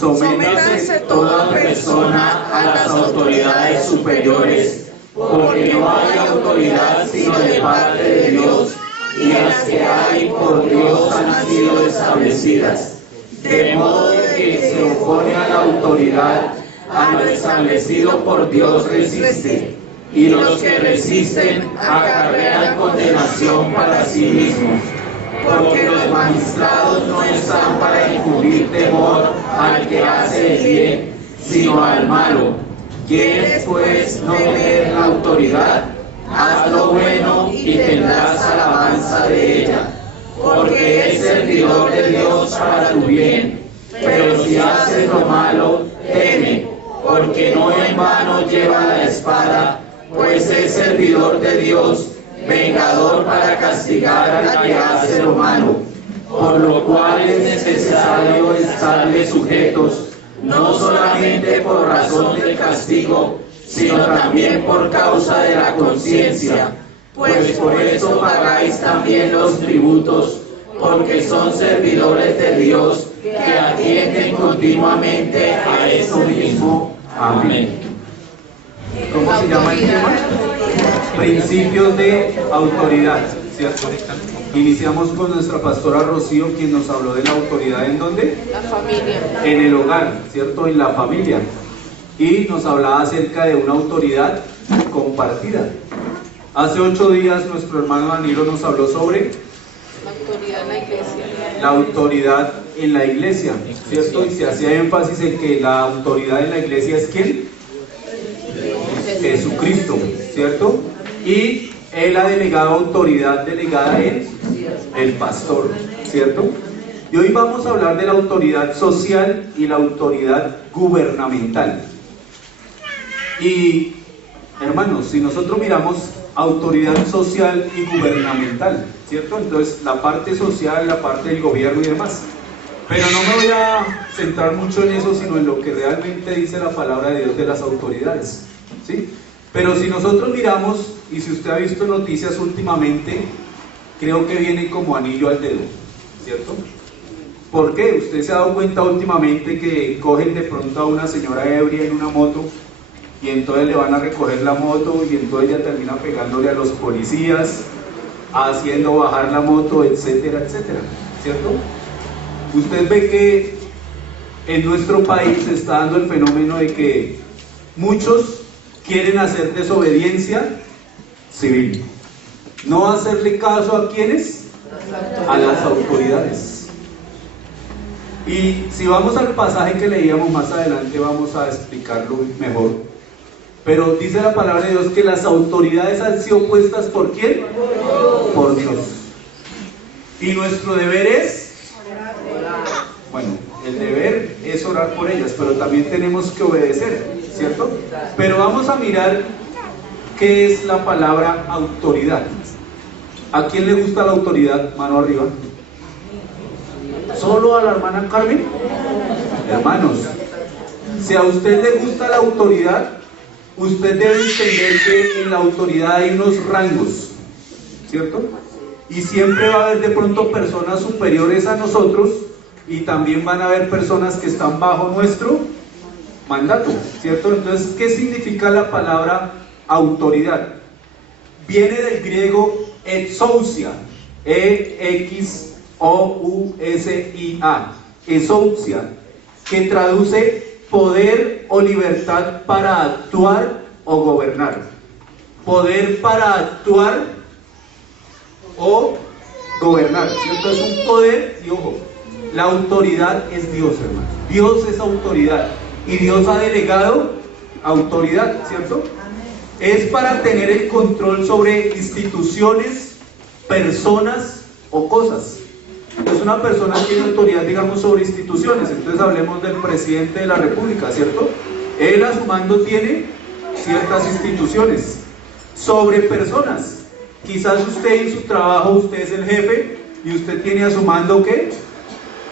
Sométase toda persona a las autoridades superiores, porque no hay autoridad sino de parte de Dios, y las que hay por Dios han sido establecidas. De modo que se opone a la autoridad, a lo establecido por Dios resiste, y los que resisten acarrean condenación para sí mismos. Porque los magistrados no están para infundir temor al que hace el bien, sino al malo. ¿Quieres pues no tener la autoridad? Haz lo bueno y tendrás alabanza de ella, porque es servidor de Dios para tu bien. Pero si haces lo malo, teme, porque no en vano lleva la espada, pues es servidor de Dios, vengador para castigar al que hace lo malo, por lo cual es necesario estarle sujetos, no solamente por razón del castigo, sino también por causa de la conciencia, pues por eso pagáis también los tributos, porque son servidores de Dios que atienden continuamente a eso mismo. Amén. ¿Cómo se llama el tema? Principios de autoridad, ¿cierto? Iniciamos con nuestra pastora Rocío, quien nos habló de la autoridad ¿en dónde? La familia. En el hogar, ¿cierto? En la familia. Y nos hablaba acerca de una autoridad compartida. Hace 8 días nuestro hermano Danilo nos habló sobre La autoridad en la iglesia. la autoridad en la iglesia, ¿cierto? Y se hacía énfasis en que la autoridad en la iglesia es ¿quién? Jesucristo, ¿cierto? Y él ha delegado autoridad delegada en el pastor, ¿cierto? Y hoy vamos a hablar de la autoridad social y la autoridad gubernamental. Y hermanos, si nosotros miramos autoridad social y gubernamental, ¿cierto? Entonces la parte social, la parte del gobierno y demás. Pero no me voy a centrar mucho en eso, sino en lo que realmente dice la palabra de Dios de las autoridades, ¿sí? Pero si nosotros miramos, y si usted ha visto noticias últimamente, creo que viene como anillo al dedo, ¿cierto? ¿Por qué? Usted se ha dado cuenta últimamente que cogen de pronto a una señora ebria en una moto, y entonces le van a recoger la moto, y entonces ella termina pegándole a los policías, haciendo bajar la moto, etcétera, etcétera, ¿cierto? Usted ve que en nuestro país se está dando el fenómeno de que muchos quieren hacer desobediencia civil, no hacerle caso a quienes, a las autoridades. Y si vamos al pasaje que leíamos más adelante, vamos a explicarlo mejor. Pero dice la palabra de Dios que las autoridades han sido puestas ¿por quién? Por Dios. Y nuestro deber es, bueno, el deber es orar por ellas, pero también tenemos que obedecer, ¿cierto? Pero vamos a mirar qué es la palabra autoridad. ¿A quién le gusta la autoridad? Mano arriba. ¿Solo a la hermana Carmen? Hermanos, si a usted le gusta la autoridad, usted debe entender que en la autoridad hay unos rangos, ¿cierto? Y siempre va a haber de pronto personas superiores a nosotros, y también van a haber personas que están bajo nuestro mandato, ¿cierto? Entonces, ¿qué significa la palabra autoridad? Viene del griego exousia, E-X-O-U-S-I-A, exousia, que traduce poder o libertad para actuar o gobernar. Poder para actuar o gobernar, ¿cierto? Es un poder, y ojo, la autoridad es Dios, hermano. Dios es autoridad y Dios ha delegado autoridad, ¿cierto? Es para tener el control sobre instituciones, personas o cosas. Entonces una persona tiene autoridad, digamos, sobre instituciones. Entonces hablemos del presidente de la república, ¿cierto? Él a su mando tiene ciertas instituciones. Sobre personas, quizás usted en su trabajo, usted es el jefe y usted tiene a su mando ¿qué?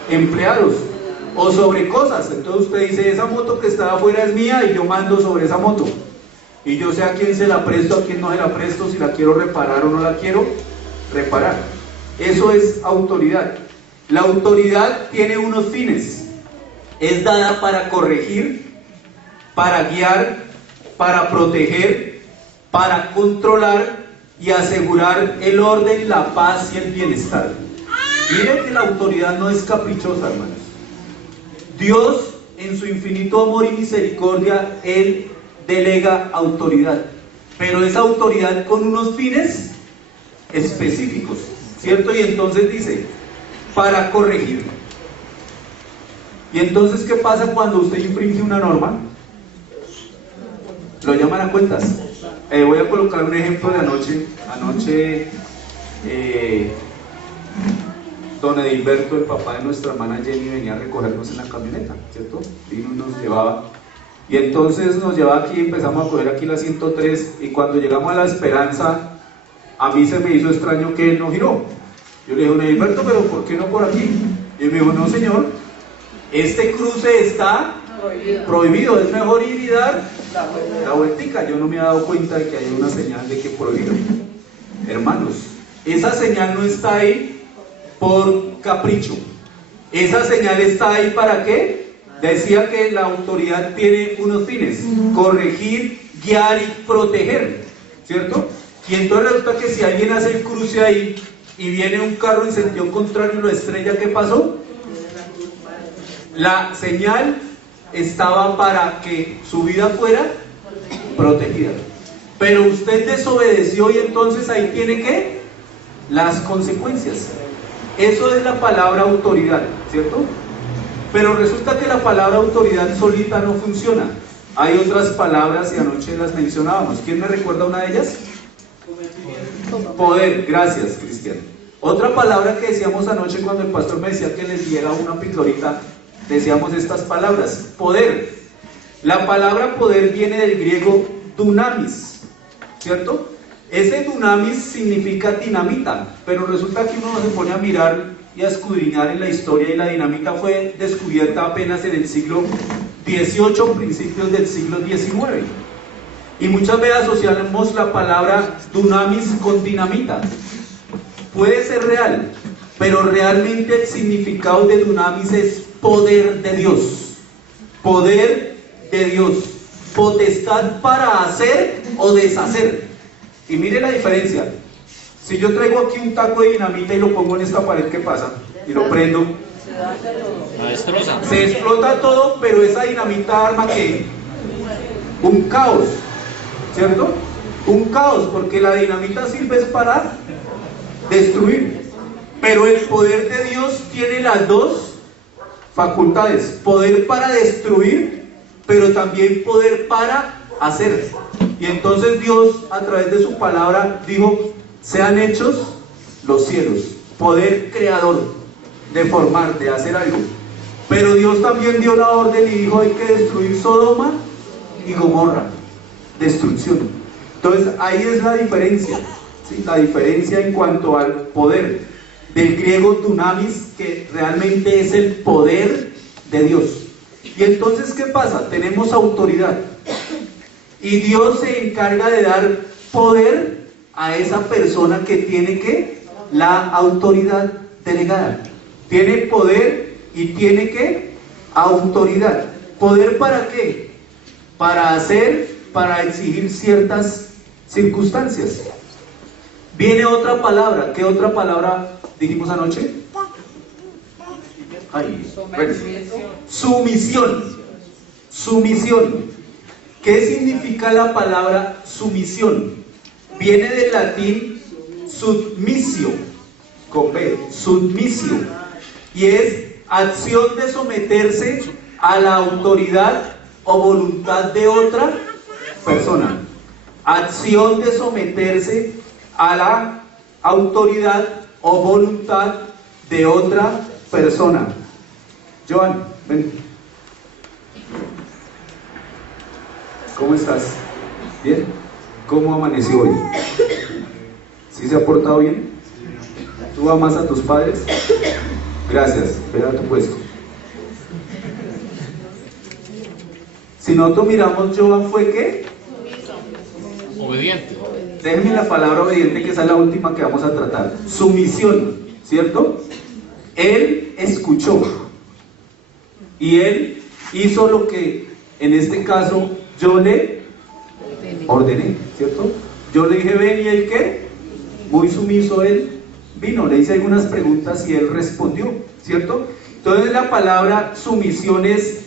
Empleados. O sobre cosas, entonces usted dice, esa moto que está afuera es mía y yo mando sobre esa moto, y yo sé a quién se la presto, a quién no se la presto, si la quiero reparar o no la quiero reparar. Eso es autoridad. La autoridad tiene unos fines. es dada para corregir, para guiar, para proteger, para controlar y asegurar el orden, la paz y el bienestar. Miren que la autoridad no es caprichosa, hermanos. Dios, en su infinito amor y misericordia, Él delega autoridad, pero esa autoridad con unos fines específicos, ¿cierto? Y entonces dice, para corregir. Y entonces, ¿qué pasa cuando usted infringe una norma? Lo llaman a cuentas. Voy a colocar un ejemplo de anoche. Anoche, don Edilberto, el papá de nuestra hermana Jenny, venía a recogernos en la camioneta, ¿cierto? Vino y nos llevaba. Y entonces nos llevaba aquí, empezamos a coger aquí la 103, y cuando llegamos a La Esperanza, a mí se me hizo extraño que él no giró. Yo le dije, don Edilberto, ¿pero por qué no por aquí? Y él me dijo, no señor, este cruce está prohibido, es mejor ir y dar la vueltica. Yo no me he dado cuenta de que hay una señal de que prohibido. Hermanos, esa señal no está ahí por capricho. Esa señal está ahí ¿para qué? Decía que la autoridad tiene unos fines: corregir, guiar y proteger, ¿cierto? Y entonces resulta que si alguien hace el cruce ahí y viene un carro en sentido contrario y lo estrella, ¿qué pasó? La señal estaba para que su vida fuera protegida, pero usted desobedeció y entonces ahí tiene que las consecuencias. Eso es la palabra autoridad, ¿cierto? Pero resulta que la palabra autoridad solita no funciona. Hay otras palabras y anoche las mencionábamos. ¿Quién me recuerda una de ellas? Poder. Gracias, Cristian. Otra palabra que decíamos anoche cuando el pastor me decía que les diera una pildorita, decíamos estas palabras: poder. La palabra poder viene del griego dunamis, ¿cierto? Ese dunamis significa dinamita, pero resulta que uno se pone a mirar y a escudriñar en la historia, y la dinamita fue descubierta apenas en el siglo XVIII, principios del siglo XIX. Y muchas veces asociamos la palabra dunamis con dinamita. Puede ser real, pero realmente el significado de dunamis es poder de Dios. Poder de Dios. Potestad para hacer o deshacer. Y mire la diferencia. Si yo traigo aquí un taco de dinamita y lo pongo en esta pared, ¿qué pasa? Y lo prendo. Se explota todo, pero esa dinamita arma ¿qué? Un caos, ¿cierto? Un caos, porque la dinamita sirve para destruir. Pero el poder de Dios tiene las dos facultades: poder para destruir, pero también poder para hacer. Y entonces Dios, a través de su palabra, dijo: sean hechos los cielos. Poder creador de formar, de hacer algo. Pero Dios también dio la orden y dijo: hay que destruir Sodoma y Gomorra. Destrucción. Entonces ahí es la diferencia, ¿sí? La diferencia en cuanto al poder, del griego dunamis, que realmente es el poder de Dios. Y entonces, ¿qué pasa? Tenemos autoridad, y Dios se encarga de dar poder a esa persona que tiene que la autoridad delegada. Tiene poder y tiene que autoridad. ¿Poder para qué? Para hacer, para exigir ciertas circunstancias. Viene otra palabra. ¿Qué otra palabra dijimos anoche? Sumisión. Sumisión. ¿Qué significa la palabra sumisión? Viene del latín submissio, con B, submissio, y es acción de someterse a la autoridad o voluntad de otra persona. Acción de someterse a la autoridad o voluntad de otra persona. Joan, ven. ¿Cómo estás? ¿Bien? ¿Cómo amaneció hoy? ¿Sí se ha portado bien? ¿Tú amas a tus padres? Gracias, ven a tu puesto. Si nosotros miramos, Joan fue ¿qué? Obediente. Déjenme la palabra obediente, que esa es la última que vamos a tratar. Sumisión, ¿cierto? Él escuchó. Y él hizo lo que en este caso yo le ordené, ¿cierto? Yo le dije ven, y él ¿qué? Muy sumiso él vino, le hice algunas preguntas y él respondió, ¿cierto? Entonces la palabra sumisión es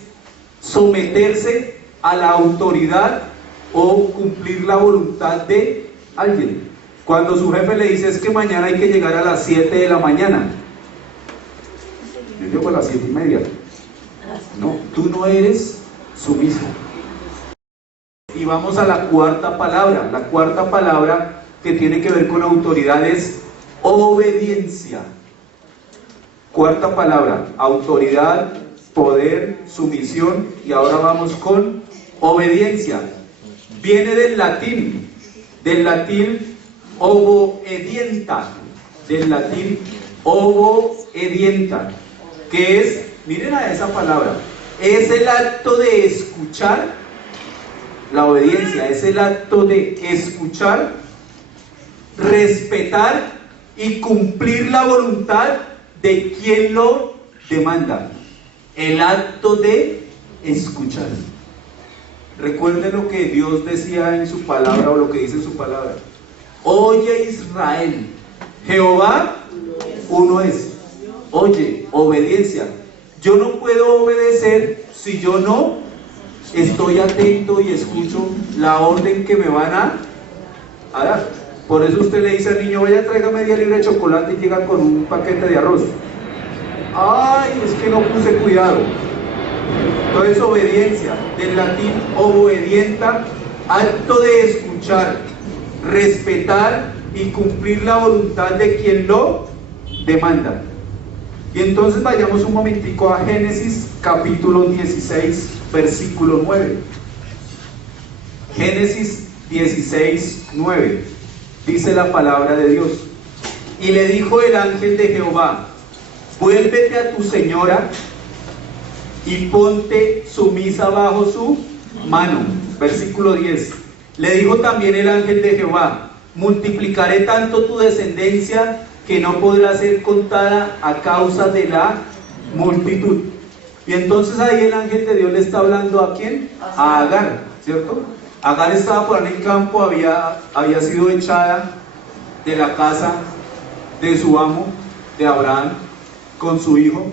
someterse a la autoridad o cumplir la voluntad de alguien. Cuando su jefe le dice es que mañana hay que llegar a las 7 de la mañana, yo llego a las 7:30. No, tú no eres sumiso. Y vamos a la cuarta palabra. La cuarta palabra que tiene que ver con autoridad es obediencia. Cuarta palabra, autoridad, poder, sumisión, y ahora vamos con obediencia. Viene del latín obedienta, que es, miren a esa palabra, es el acto de escuchar. La obediencia es el acto de escuchar, respetar y cumplir la voluntad de quien lo demanda. El acto de escuchar. Recuerden lo que Dios decía en su palabra, o lo que dice en su palabra. Oye Israel, Jehová uno es. Oye, obediencia. Yo no puedo obedecer si yo no estoy atento y escucho la orden que me van a dar. Por eso usted le dice al niño, vaya, traiga media libra de chocolate, y llega con un paquete de arroz. Ay, es que no puse cuidado. Entonces obediencia, del latín obedienta, acto de escuchar, respetar y cumplir la voluntad de quien lo demanda. Y entonces vayamos un momentico a Génesis capítulo 16, versículo 9. Génesis 16, 9. Dice la palabra de Dios. Y le dijo el ángel de Jehová, vuélvete a tu señora y ponte sumisa bajo su mano. Versículo 10. Le dijo también el ángel de Jehová, multiplicaré tanto tu descendencia que no podrá ser contada a causa de la multitud. Y entonces ahí el ángel de Dios le está hablando ¿a quién? A Agar, ¿cierto? Agar estaba por ahí en campo, había sido echada de la casa de su amo, de Abraham, con su hijo,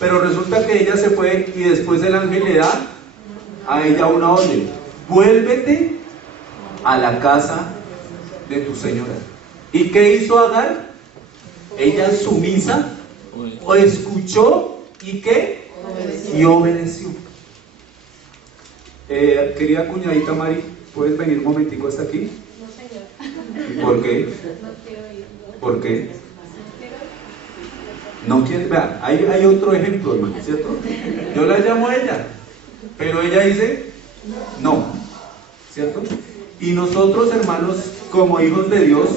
pero resulta que ella se fue y después el ángel le da a ella una orden: vuélvete a la casa de tu señora. ¿Y qué hizo Agar? Ella sumisa, o escuchó y ¿qué? Y obedeció. Querida cuñadita Mari, ¿puedes venir un momentico hasta aquí? No, señor. ¿Por qué? No quiero ir. ¿Por qué? No quiere, vea, hay otro ejemplo, hermano, ¿cierto? Yo la llamo a ella, pero ella dice no, ¿cierto? Y nosotros, hermanos, como hijos de Dios,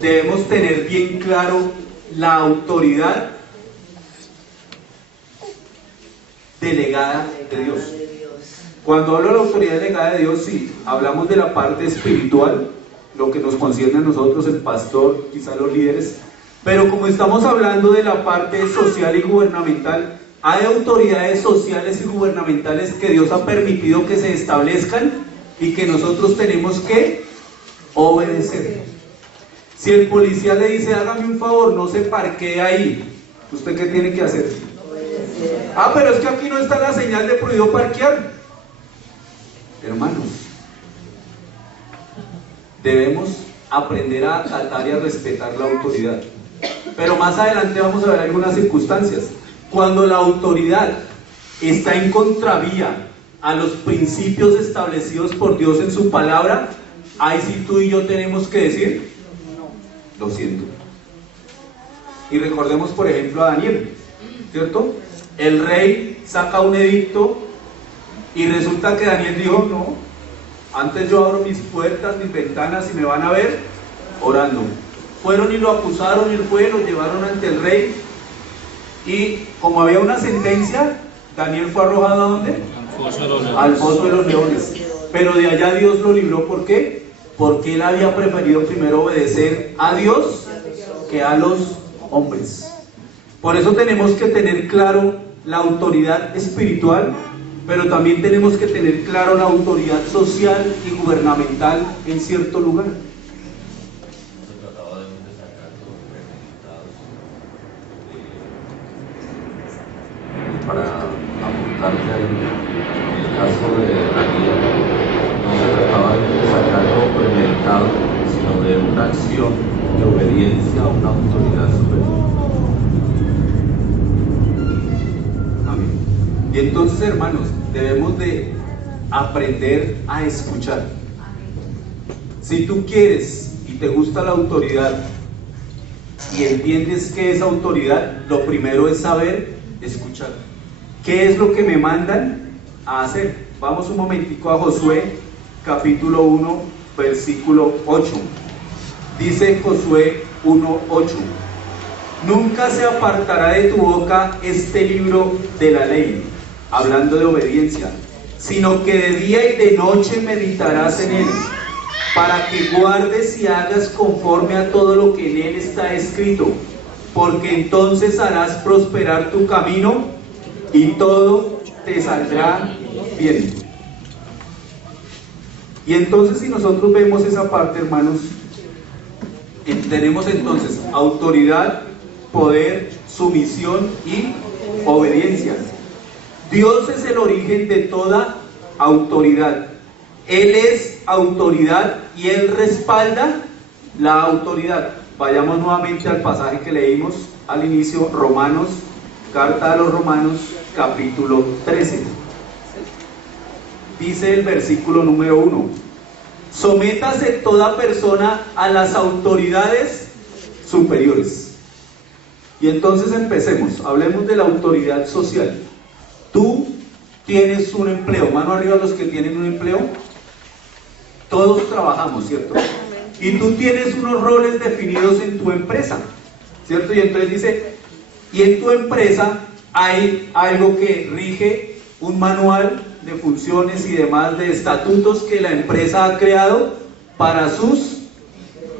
debemos tener bien claro la autoridad delegada de Dios. Cuando hablo de la autoridad delegada de Dios, sí, hablamos de la parte espiritual, lo que nos concierne a nosotros, el pastor, quizá los líderes, pero como estamos hablando de la parte social y gubernamental, hay autoridades sociales y gubernamentales que Dios ha permitido que se establezcan y que nosotros tenemos que obedecer. Si el policía le dice, hágame un favor, no se parquee ahí, ¿usted qué tiene que hacer? Ah, pero es que aquí no está la señal de prohibido parquear. Hermanos, debemos aprender a acatar y a respetar la autoridad. Pero más adelante vamos a ver algunas circunstancias. Cuando la autoridad está en contravía a los principios establecidos por Dios en su palabra, ahí sí tú y yo tenemos que decir, lo siento. Y recordemos por ejemplo a Daniel, ¿cierto? El rey saca un edicto y resulta que Daniel dijo, no, antes yo abro mis puertas, mis ventanas y me van a ver orando. Fueron y lo acusaron, y él fue, lo llevaron ante el rey, y como había una sentencia, Daniel fue arrojado ¿a dónde? Al foso de los leones. Pero de allá Dios lo libró. ¿Por qué? Porque él había preferido primero obedecer a Dios que a los hombres. Por eso tenemos que tener claro la autoridad espiritual, pero también tenemos que tener claro la autoridad social y gubernamental en cierto lugar. Para apuntarte el caso de Daniel, no se trataba de sacar algo premeditado, sino de una acción de obediencia a una autoridad superior. Amén. Y entonces, hermanos, debemos de aprender a escuchar. Si tú quieres y te gusta la autoridad y entiendes qué es autoridad, lo primero es saber escuchar. ¿Qué es lo que me mandan a hacer? Vamos un momentico a Josué, capítulo 1, versículo 8. Dice Josué 1:8: nunca se apartará de tu boca este libro de la ley, hablando de obediencia, sino que de día y de noche meditarás en él, para que guardes y hagas conforme a todo lo que en él está escrito, porque entonces harás prosperar tu camino y todo te saldrá bien. Y entonces, si nosotros vemos esa parte, hermanos, tenemos entonces autoridad, poder, sumisión y obediencia. Dios es el origen de toda autoridad. Él es autoridad y Él respalda la autoridad. Vayamos nuevamente al pasaje que leímos al inicio, Romanos, carta a los Romanos, capítulo 13. Dice el versículo número 1: sométase toda persona a las autoridades superiores. Y entonces empecemos, hablemos de la autoridad social. Tú tienes un empleo, mano arriba los que tienen un empleo. Todos trabajamos, ¿cierto? Y tú tienes unos roles definidos en tu empresa, ¿cierto? Y entonces dice, y en tu empresa hay algo que rige, un manual de funciones y demás, de estatutos que la empresa ha creado para sus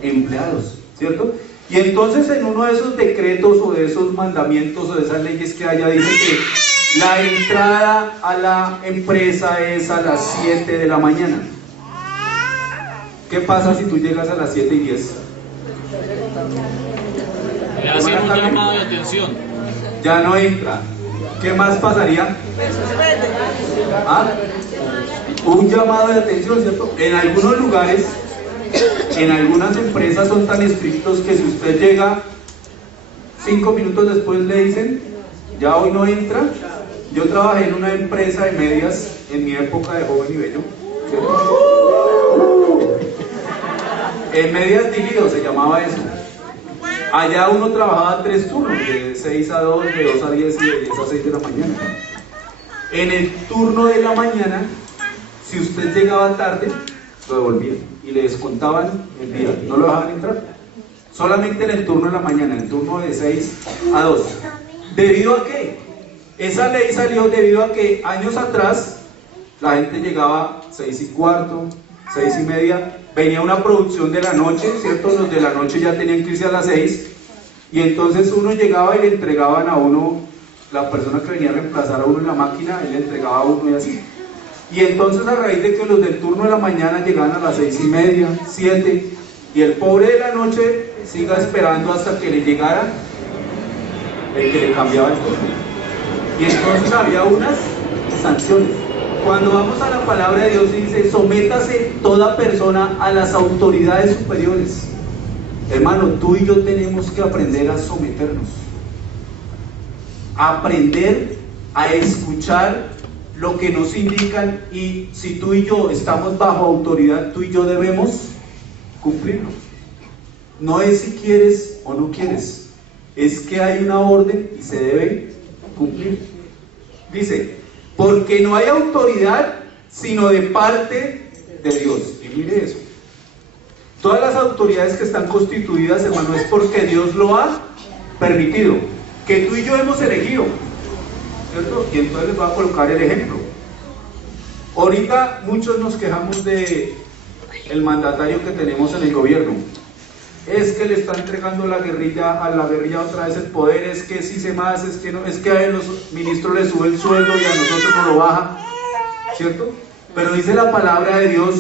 empleados, ¿cierto? Y entonces en uno de esos decretos o de esos mandamientos o de esas leyes que haya, dice que la entrada a la empresa es a las 7 de la mañana. ¿Qué pasa si tú llegas a las 7:10? Le hacen un llamado de atención. Ya no entra. ¿Qué más pasaría? ¿Ah? Un llamado de atención, ¿cierto? En algunos lugares, en algunas empresas son tan estrictos que si usted llega 5 minutos después le dicen, ya hoy no entra. Yo trabajé en una empresa de medias en mi época de joven y bello, ¿cierto? En medias Dilido se llamaba eso. Allá uno trabajaba 3 turnos, de 6 a 2, de 2 a 10 y de 10 a 6 de la mañana. En el turno de la mañana, si usted llegaba tarde, lo devolvían y le descontaban el día, no lo dejaban entrar. Solamente en el turno de la mañana, en el turno de 6 a 2. ¿Debido a qué? Esa ley salió debido a que años atrás la gente llegaba 6:15, 6:30, venía una producción de la noche, ¿cierto? Los de la noche ya tenían que irse a las 6, y entonces uno llegaba y le entregaban a uno, la persona que venía a reemplazar a uno en la máquina, él le entregaba a uno y así. Y entonces a raíz de que los del turno de la mañana llegaban a las 6:30, 7, y el pobre de la noche siga esperando hasta que le llegara el que le cambiaba el turno. Y entonces había unas sanciones. Cuando vamos a la palabra de Dios dice, sométase toda persona a las autoridades superiores. Hermano, tú y yo tenemos que aprender a someternos, a aprender a escuchar lo que nos indican, y si tú y yo estamos bajo autoridad, tú y yo debemos cumplirlo. No es si quieres o no quieres, es que hay una orden y se debe cumplir. Dice, porque no hay autoridad sino de parte de Dios. Y mire eso, todas las autoridades que están constituidas, hermano, es porque Dios lo ha permitido, que tú y yo hemos elegido, ¿cierto? Y entonces les voy a colocar el ejemplo. Ahorita muchos nos quejamos de el mandatario que tenemos en el gobierno, es que le está entregando a la guerrilla otra vez el poder, es que si se más, es que no, es que a los ministros les sube el sueldo y a nosotros nos lo baja, ¿cierto? Pero dice la palabra de Dios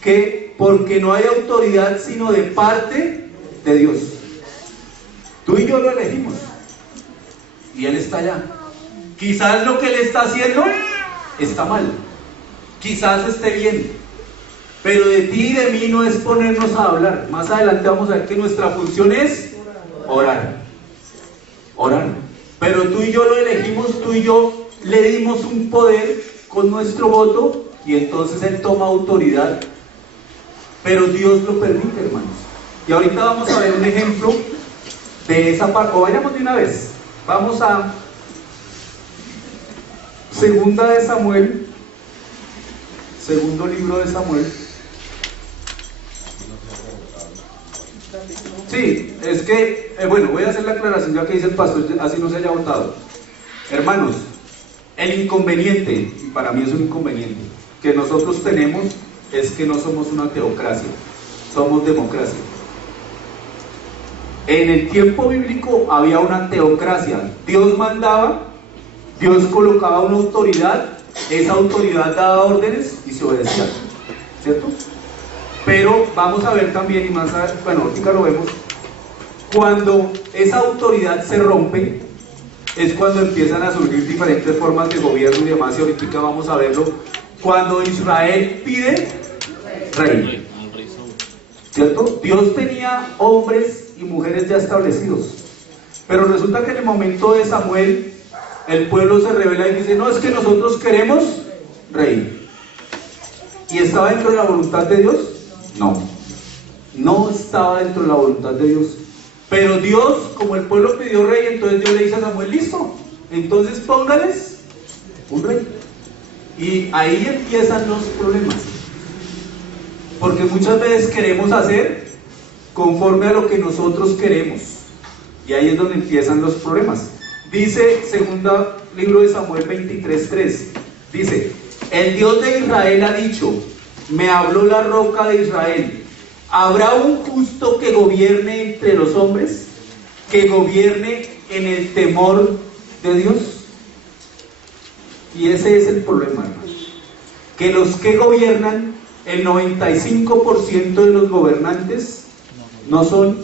que porque no hay autoridad sino de parte de Dios. Tú y yo lo elegimos y Él está allá. Quizás lo que Él está haciendo está mal, quizás esté bien, pero de ti y de mí no es ponernos a hablar. Más adelante vamos a ver que nuestra función es orar. Pero tú y yo lo elegimos, tú y yo le dimos un poder con nuestro voto y entonces Él toma autoridad. Pero Dios lo permite, hermanos. Y ahorita vamos a ver un ejemplo de esa parte. O vayamos de una vez. Vamos a Segunda de Samuel, segundo libro de Samuel. Sí, es que, bueno, voy a hacer la aclaración ya que dice el pastor, así no se haya votado. Hermanos, el inconveniente, y para mí es un inconveniente, que nosotros tenemos es que no somos una teocracia, somos democracia. En el tiempo bíblico había una teocracia, Dios mandaba, Dios colocaba una autoridad, esa autoridad daba órdenes y se obedecía, ¿cierto? Pero vamos a ver también, y más a ver, bueno, ahorita lo vemos, cuando esa autoridad se rompe, es cuando empiezan a surgir diferentes formas de gobierno y demás, y ahorita vamos a verlo, cuando Israel pide rey, ¿cierto? Dios tenía hombres y mujeres ya establecidos, pero resulta que en el momento de Samuel, el pueblo se revela y dice, no, es que nosotros queremos rey. ¿Y estaba dentro de la voluntad de Dios? No estaba dentro de la voluntad de Dios. Pero Dios, como el pueblo pidió rey, entonces Dios le dice a Samuel, listo, entonces póngales un rey. Y ahí empiezan los problemas, porque muchas veces queremos hacer conforme a lo que nosotros queremos, y ahí es donde empiezan los problemas. Dice segundo libro de Samuel 23:3, dice, el Dios de Israel ha dicho, me habló la roca de Israel, ¿habrá un justo que gobierne entre los hombres? Que gobierne en el temor de Dios. Y ese es el problema, hermanos, que los que gobiernan, el 95% de los gobernantes no son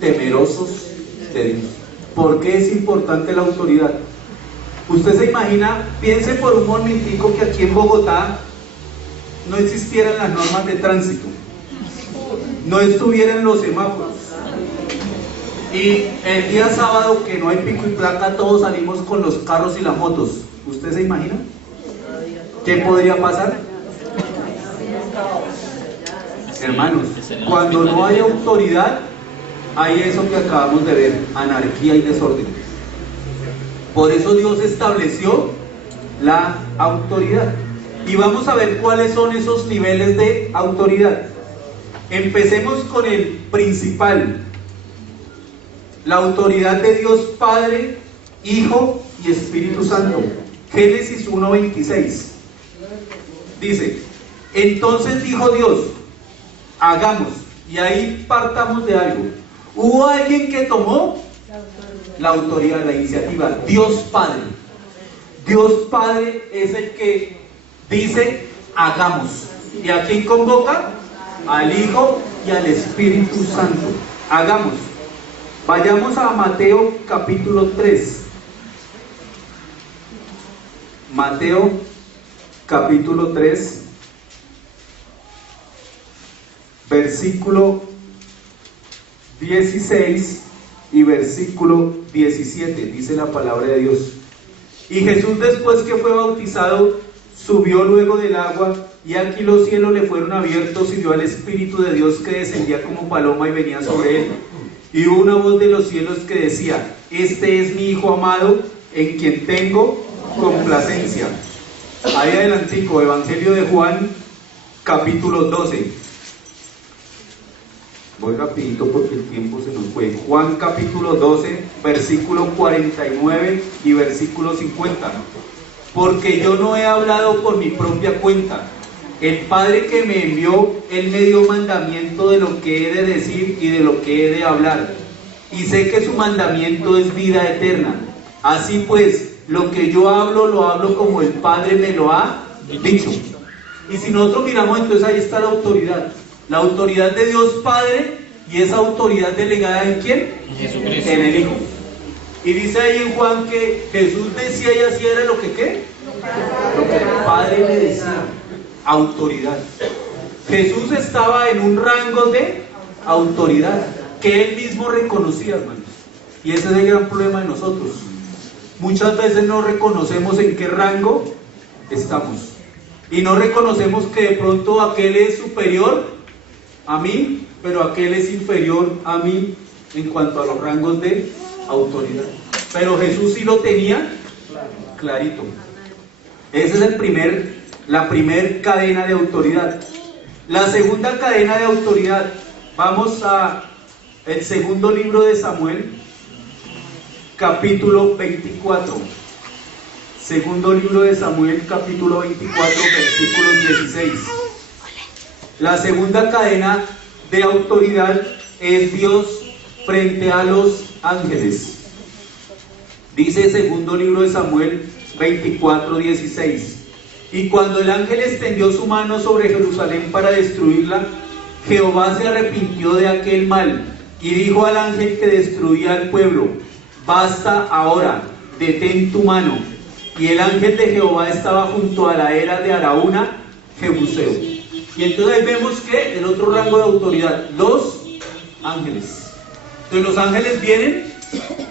temerosos de Dios. ¿Por qué es importante la autoridad? Usted se imagina, piense por un momentico que aquí en Bogotá no existieran las normas de tránsito, no estuvieran los semáforos, y el día sábado que no hay pico y placa todos salimos con los carros y las motos. ¿Usted se imagina? ¿Qué podría pasar? Hermanos, cuando no hay autoridad, hay eso que acabamos de ver, anarquía y desorden. Por eso Dios estableció la autoridad. Y vamos a ver cuáles son esos niveles de autoridad. Empecemos con el principal. La autoridad de Dios Padre, Hijo y Espíritu Santo. Génesis 1:26. Dice, entonces dijo Dios, hagamos. Y ahí partamos de algo. Hubo alguien que tomó la autoridad, la iniciativa, Dios Padre. Dios Padre es el que dice, hagamos. ¿Y a quién convoca? Al Hijo y al Espíritu Santo. Hagamos. Vayamos a Mateo capítulo 3. Mateo capítulo 3, versículo 16 y versículo 17, dice la palabra de Dios. Y Jesús, después que fue bautizado, subió luego del agua, y aquí los cielos le fueron abiertos, y vio al Espíritu de Dios que descendía como paloma y venía sobre él. Y hubo una voz de los cielos que decía, este es mi Hijo amado, en quien tengo complacencia. Ahí adelantico, Evangelio de Juan, capítulo 12. Voy rapidito porque el tiempo se nos fue. Juan capítulo 12, versículo 49 y versículo 50. Porque yo no he hablado por mi propia cuenta, el Padre que me envió, Él me dio mandamiento de lo que he de decir y de lo que he de hablar. Y sé que su mandamiento es vida eterna. Así pues, lo que yo hablo, lo hablo como el Padre me lo ha dicho. Y si nosotros miramos, entonces ahí está la autoridad. La autoridad de Dios Padre, y esa autoridad delegada ¿en quién? Jesucristo. En el Hijo. Y dice ahí en Juan que Jesús decía y así era lo que ¿qué? Lo que el Padre le decía. Autoridad. Jesús estaba en un rango de autoridad que Él mismo reconocía, hermanos. Y ese es el gran problema de nosotros. Muchas veces no reconocemos en qué rango estamos. Y no reconocemos que de pronto aquel es superior a mí, pero aquel es inferior a mí en cuanto a los rangos de autoridad. Pero Jesús sí lo tenía clarito. Esa es la primer cadena de autoridad. La segunda cadena de autoridad, vamos a el segundo libro de Samuel, capítulo 24. Segundo libro de Samuel, capítulo 24, versículos 16. La segunda cadena de autoridad es Dios frente a los ángeles. Dice segundo libro de Samuel 24, 16. Y cuando el ángel extendió su mano sobre Jerusalén para destruirla, Jehová se arrepintió de aquel mal y dijo al ángel que destruía al pueblo: basta ahora, detén tu mano. Y el ángel de Jehová estaba junto a la era de Araúna, Jebuseo. Y entonces ahí vemos que el otro rango de autoridad, los ángeles. Entonces los ángeles vienen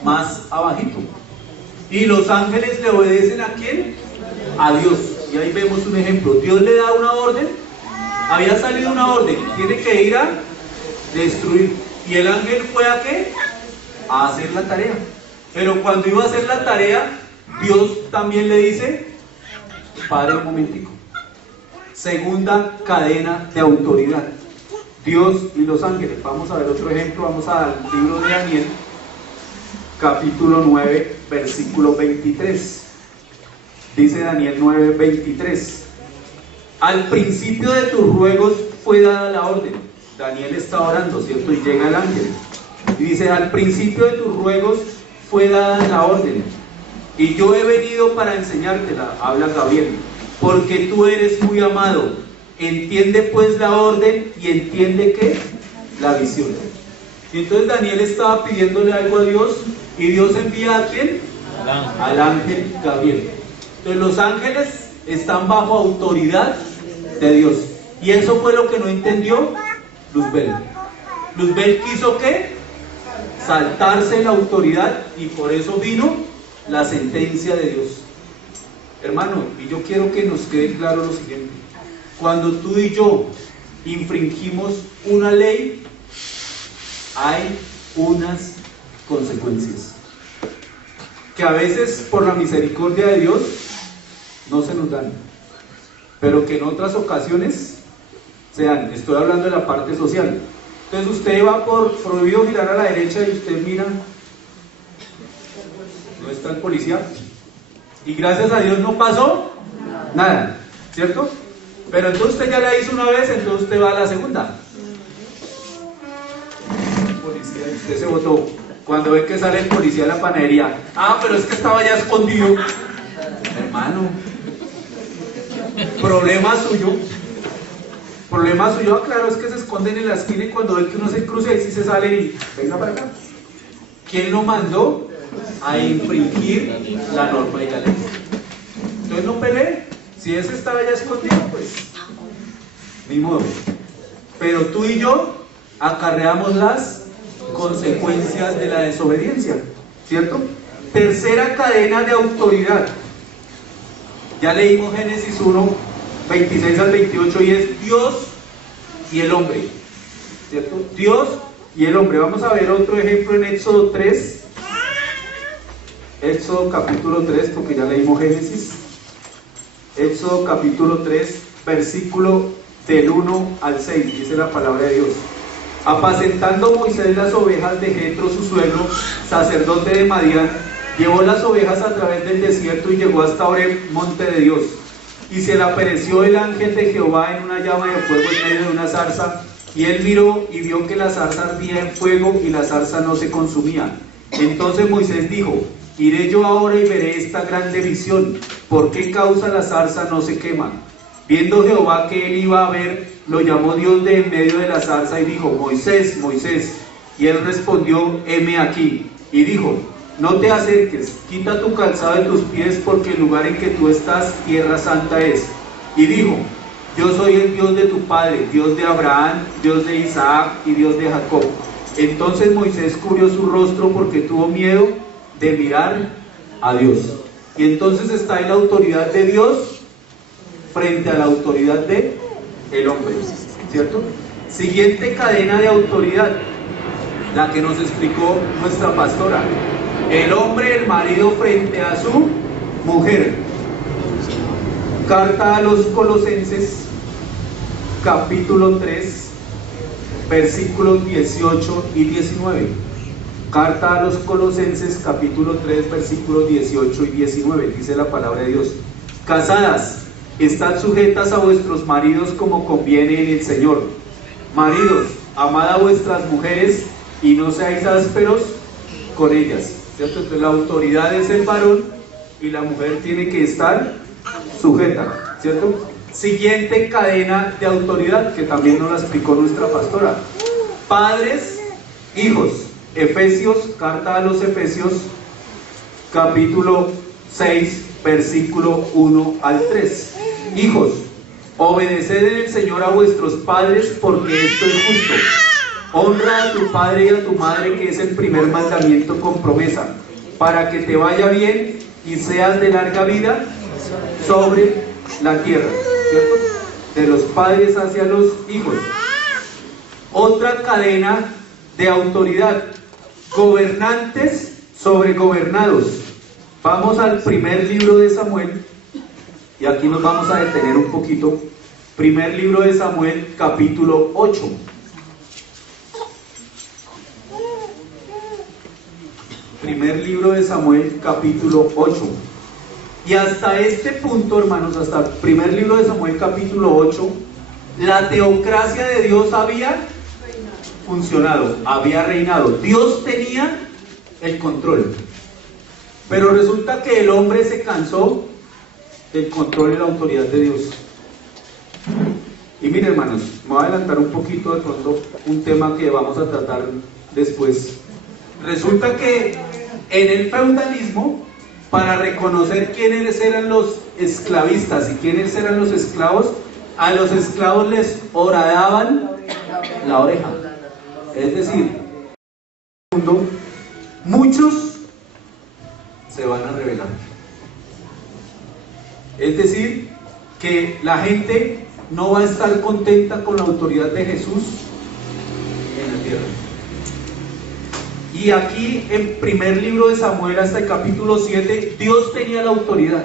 más abajito. Y los ángeles le obedecen ¿a quién? A Dios. Y ahí vemos un ejemplo. Dios le da una orden. Había salido una orden. Tiene que ir a destruir. Y el ángel fue ¿a qué? A hacer la tarea. Pero cuando iba a hacer la tarea, Dios también le dice: pare un momentico. Segunda cadena de autoridad, Dios y los ángeles. Vamos a ver otro ejemplo. Vamos al libro de Daniel, capítulo 9, versículo 23. Dice Daniel 9, 23. Al principio de tus ruegos fue dada la orden. Daniel está orando, ¿cierto? Y llega el ángel y dice: al principio de tus ruegos fue dada la orden, y yo he venido para enseñártela. Habla Gabriel, porque tú eres muy amado. Entiende pues la orden y entiende ¿qué? La visión. Y entonces Daniel estaba pidiéndole algo a Dios, y Dios envía ¿a quién? Al ángel Gabriel. Entonces los ángeles están bajo autoridad de Dios. Y eso fue lo que no entendió Luzbel. Luzbel quiso ¿qué? Saltarse la autoridad, y por eso vino la sentencia de Dios. Hermano, y yo quiero que nos quede claro lo siguiente: cuando tú y yo infringimos una ley, hay unas consecuencias que a veces por la misericordia de Dios no se nos dan, pero que en otras ocasiones se dan. Estoy hablando de la parte social. Entonces usted va por prohibido girar a la derecha y usted mira, no está el policía, y gracias a Dios no pasó nada, ¿cierto? Pero entonces usted ya la hizo una vez, entonces usted va a la segunda. El policía, usted se botó. Cuando ve que sale el policía de la panadería: ah, pero es que estaba ya escondido. Hermano, problema suyo. Problema suyo. Claro, es que se esconden en la esquina, y cuando ven que uno se cruza, ahí sí se salen y venga para acá. ¿Quién lo mandó a infringir la norma y la ley? Entonces no pelee. Si ese estaba ya escondido, pues ni modo. Pero tú y yo acarreamos las consecuencias de la desobediencia, ¿cierto? Tercera cadena de autoridad. Ya leímos Génesis 1, 26 al 28, y es Dios y el hombre, ¿cierto? Dios y el hombre. Vamos a ver otro ejemplo en Éxodo 3. Éxodo capítulo 3, porque ya leímos Génesis. Éxodo capítulo 3, versículo del 1 al 6, dice la palabra de Dios: apacentando Moisés las ovejas de Jetro su suegro, sacerdote de Madián, llevó las ovejas a través del desierto y llegó hasta Horeb, monte de Dios. y se le apareció el ángel de Jehová en una llama de fuego en medio de una zarza, y él miró y vio que la zarza ardía en fuego y la zarza no se consumía. Entonces Moisés dijo: iré yo ahora y veré esta grande visión, ¿por qué causa la zarza no se quema? Viendo Jehová que él iba a ver, lo llamó Dios de en medio de la zarza y dijo: Moisés, Moisés. Y él respondió: heme aquí. Y dijo: no te acerques, quita tu calzado de tus pies, porque el lugar en que tú estás, tierra santa es. Y dijo: yo soy el Dios de tu padre, Dios de Abraham, Dios de Isaac y Dios de Jacob. Entonces Moisés cubrió su rostro porque tuvo miedo de mirar a Dios. Y entonces está en la autoridad de Dios frente a la autoridad de el hombre, ¿cierto? Siguiente cadena de autoridad, la que nos explicó nuestra pastora: el hombre, el marido frente a su mujer. Carta a los Colosenses, capítulo 3, versículos 18 y 19. Carta a los Colosenses, capítulo 3, versículos 18 y 19. Dice la palabra de Dios: casadas, estad sujetas a vuestros maridos como conviene en el Señor. Maridos, amad a vuestras mujeres y no seáis ásperos con ellas, ¿cierto? Entonces la autoridad es el varón y la mujer tiene que estar sujeta, ¿cierto? Siguiente cadena de autoridad, que también nos la explicó nuestra pastora: padres, hijos. Efesios, carta a los Efesios, capítulo 6, versículo 1 al 3. Hijos, obedeced en el Señor a vuestros padres, porque esto es justo. Honra a tu padre y a tu madre, que es el primer mandamiento con promesa, para que te vaya bien y seas de larga vida sobre la tierra, ¿cierto? De los padres hacia los hijos. Otra cadena de autoridad: gobernantes sobre gobernados. Vamos al primer libro de Samuel, y aquí nos vamos a detener un poquito. Primer libro de Samuel, capítulo 8. Primer libro de Samuel, capítulo 8. Y hasta este punto, hermanos, hasta el primer libro de Samuel, capítulo 8, la teocracia de Dios había funcionado, había reinado. Dios tenía el control. Pero resulta que el hombre se cansó del control y la autoridad de Dios. Y miren, hermanos, me voy a adelantar un poquito, de pronto un tema que vamos a tratar después. Resulta que en el feudalismo, para reconocer quiénes eran los esclavistas y quiénes eran los esclavos, a los esclavos les horadaban la oreja. Es decir, muchos se van a rebelar. Es decir, que la gente no va a estar contenta con la autoridad de Jesús en la tierra. Y aquí, en primer libro de Samuel, hasta el capítulo 7, Dios tenía la autoridad.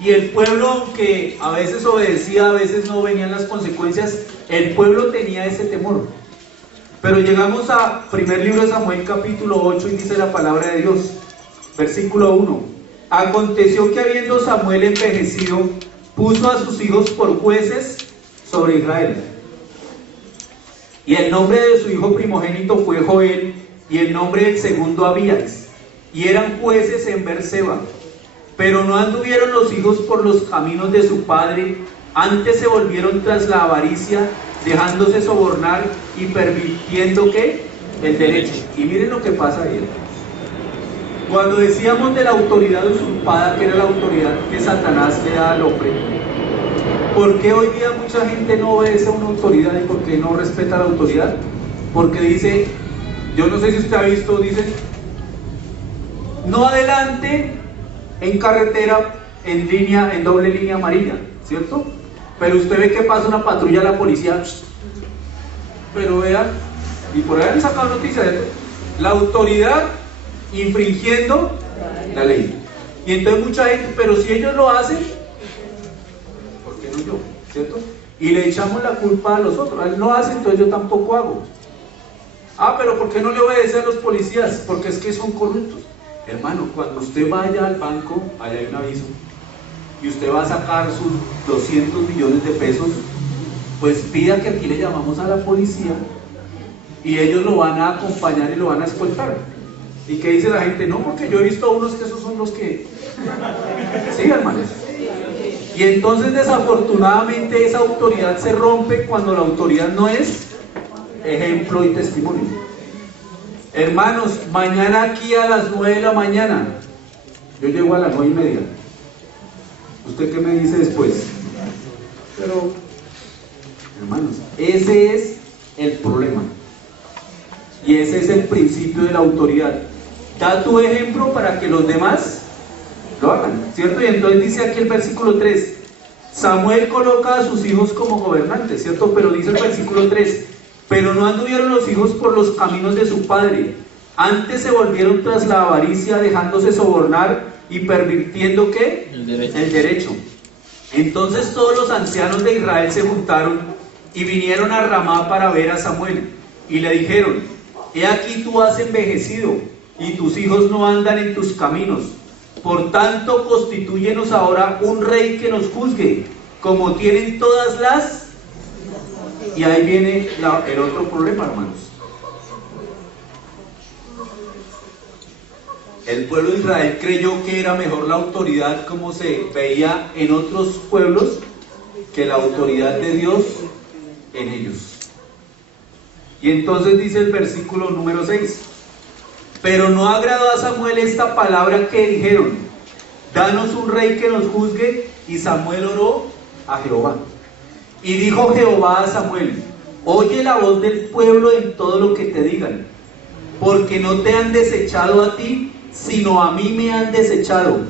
Y el pueblo, aunque a veces obedecía, a veces no venían las consecuencias, el pueblo tenía ese temor. Pero llegamos a primer libro de Samuel, capítulo 8, y dice la palabra de Dios, versículo 1. Aconteció que habiendo Samuel envejecido, puso a sus hijos por jueces sobre Israel. Y el nombre de su hijo primogénito fue Joel, y el nombre del segundo Abías, y eran jueces en Berseba. Pero no anduvieron los hijos por los caminos de su padre, antes se volvieron tras la avaricia, dejándose sobornar y pervirtiendo ¿qué? El derecho. Y miren lo que pasa ahí. Cuando decíamos de la autoridad usurpada, que era la autoridad que Satanás le da al hombre, ¿por qué hoy día mucha gente no obedece a una autoridad y por qué no respeta la autoridad? Porque dice, yo no sé si usted ha visto, dice, no adelante en carretera en línea, en doble línea amarilla, ¿cierto? Pero usted ve que pasa una patrulla de la policía, pero vean, y por ahí han sacado noticias de esto, la autoridad infringiendo la ley. Y entonces mucha gente, pero si ellos lo hacen, ¿por qué no yo? ¿Cierto? Y le echamos la culpa a los otros. Él no hace, entonces yo tampoco hago. Ah, pero ¿por qué no le obedece a los policías? Porque es que son corruptos. Hermano, cuando usted vaya al banco, allá hay un aviso. y usted va a sacar sus 200 millones de pesos, pues pida que aquí le llamamos a la policía y ellos lo van a acompañar y lo van a escoltar. ¿Y qué dice la gente? No, porque yo he visto a unos que esos son los que... Sí, hermanos. Y entonces desafortunadamente esa autoridad se rompe cuando la autoridad no es ejemplo y testimonio. Hermanos, mañana aquí a las 9 de la mañana, yo llego a las 9:30. ¿Usted qué me dice después? Pero, hermanos, ese es el problema. Y ese es el principio de la autoridad. Da tu ejemplo para que los demás lo hagan, ¿cierto? Y entonces dice aquí el versículo 3, Samuel coloca a sus hijos como gobernantes, ¿cierto? Pero dice el versículo 3, pero no anduvieron los hijos por los caminos de su padre, antes se volvieron tras la avaricia, dejándose sobornar y pervirtiendo ¿qué? El derecho. El derecho. Entonces todos los ancianos de Israel se juntaron y vinieron a Ramá para ver a Samuel, y le dijeron, he aquí tú has envejecido, y tus hijos no andan en tus caminos. Por tanto, constitúyenos ahora un rey que nos juzgue, como tienen todas las... Y ahí viene el otro problema, hermanos. El pueblo de Israel creyó que era mejor la autoridad como se veía en otros pueblos que la autoridad de Dios en ellos. Y entonces dice el versículo número 6, pero no agradó a Samuel esta palabra que dijeron, danos un rey que nos juzgue, y Samuel oró a Jehová. Y dijo Jehová a Samuel, oye la voz del pueblo en todo lo que te digan, porque no te han desechado a ti, sino a mí me han desechado,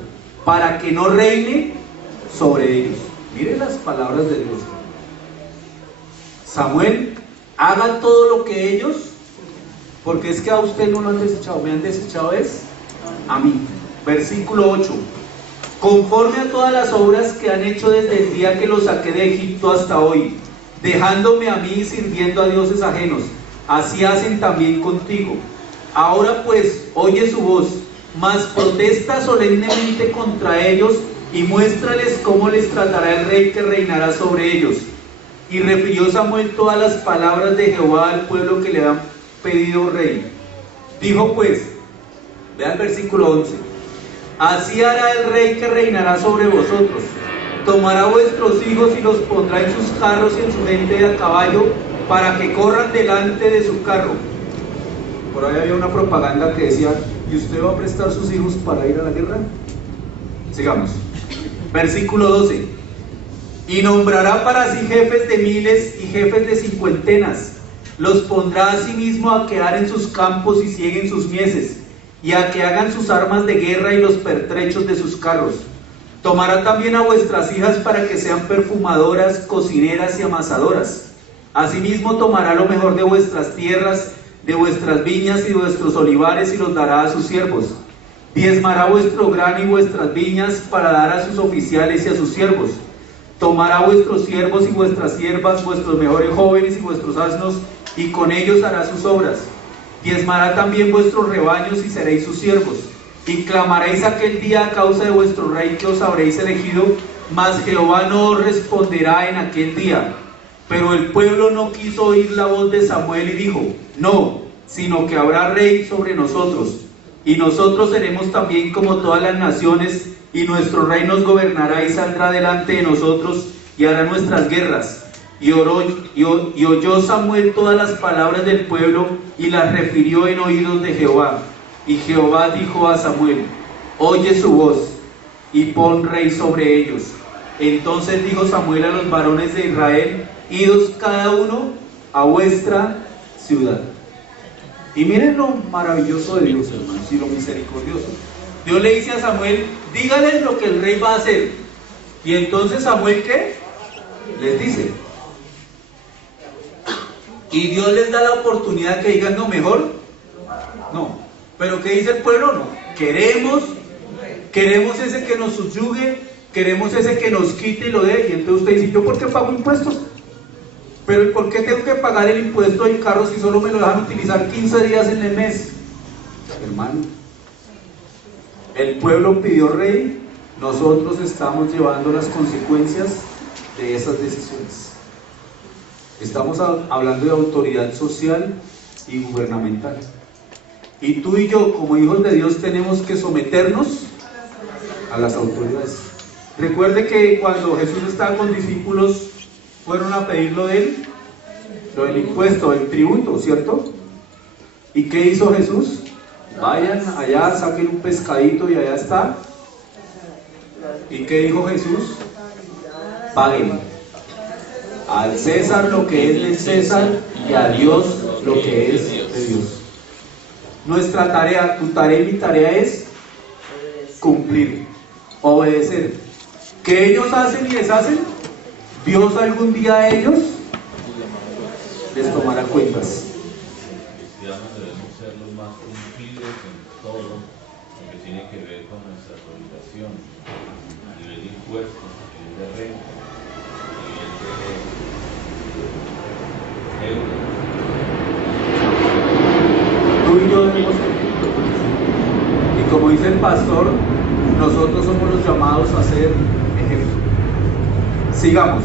para que no reine sobre ellos. Miren las palabras de Dios. Samuel, haga todo lo que ellos, porque es que a usted no lo han desechado, me han desechado es a mí. Versículo 8, conforme a todas las obras que han hecho desde el día que los saqué de Egipto hasta hoy, dejándome a mí y sirviendo a dioses ajenos, así hacen también contigo. Ahora pues, oye su voz, mas protesta solemnemente contra ellos y muéstrales cómo les tratará el rey que reinará sobre ellos. Y refirió Samuel todas las palabras de Jehová al pueblo que le han pedido rey. Dijo pues, vean el versículo 11, así hará el rey que reinará sobre vosotros, tomará vuestros hijos y los pondrá en sus carros y en su gente de a caballo, para que corran delante de su carro. Por ahí había una propaganda que decía, ¿y usted va a prestar sus hijos para ir a la guerra? Sigamos. Versículo 12. Y nombrará para sí jefes de miles y jefes de cincuentenas. Los pondrá a sí mismo a quedar en sus campos y sieguen sus mieses, y a que hagan sus armas de guerra y los pertrechos de sus carros. Tomará también a vuestras hijas para que sean perfumadoras, cocineras y amasadoras. Asimismo tomará lo mejor de vuestras tierras, de vuestras viñas y de vuestros olivares, y los dará a sus siervos. Diezmará vuestro grano y vuestras viñas para dar a sus oficiales y a sus siervos. Tomará vuestros siervos y vuestras siervas, vuestros mejores jóvenes y vuestros asnos, y con ellos hará sus obras. Diezmará también vuestros rebaños y seréis sus siervos. Y clamaréis aquel día a causa de vuestro rey que os habréis elegido, mas Jehová no os responderá en aquel día. Pero el pueblo no quiso oír la voz de Samuel y dijo, no, sino que habrá rey sobre nosotros, y nosotros seremos también como todas las naciones, y nuestro rey nos gobernará y saldrá delante de nosotros y hará nuestras guerras. Y oyó Samuel todas las palabras del pueblo y las refirió en oídos de Jehová. Y Jehová dijo a Samuel, oye su voz y pon rey sobre ellos. Entonces dijo Samuel a los varones de Israel, idos cada uno a vuestra ciudad. Y miren lo maravilloso de Dios, hermanos, y lo misericordioso. Dios le dice a Samuel, díganles lo que el rey va a hacer. Y entonces Samuel, ¿qué? Les dice. Y Dios les da la oportunidad que digan, no, mejor no. Pero ¿qué dice el pueblo? No. Queremos ese que nos subyugue, queremos ese que nos quite y lo dé. Y entonces usted dice, ¿yo por qué pago impuestos? Pero ¿por qué tengo que pagar el impuesto del carro si solo me lo dejan utilizar 15 días en el mes? Hermano, el pueblo pidió rey, nosotros estamos llevando las consecuencias de esas decisiones. Estamos hablando de autoridad social y gubernamental. Y tú y yo, como hijos de Dios, tenemos que someternos a las autoridades. Recuerde que cuando Jesús estaba con discípulos, fueron a pedirlo de él, lo del impuesto, el tributo, ¿cierto? ¿Y qué hizo Jesús? Vayan allá, saquen un pescadito y allá está. ¿Y qué dijo Jesús? Paguen al César lo que es de César y a Dios lo que es de Dios. Nuestra tarea, tu tarea y mi tarea es cumplir, obedecer. ¿Qué ellos hacen y deshacen? Dios algún día a ellos les tomará cuentas. Cristianos debemos ser los más cumplidos en todo lo que tiene que ver con nuestras obligaciones, a nivel de impuestos, a nivel de renta, a nivel de Tú y yo debemos cumplir. Y como dice el pastor, nosotros somos los llamados a ser ejemplo. Sigamos.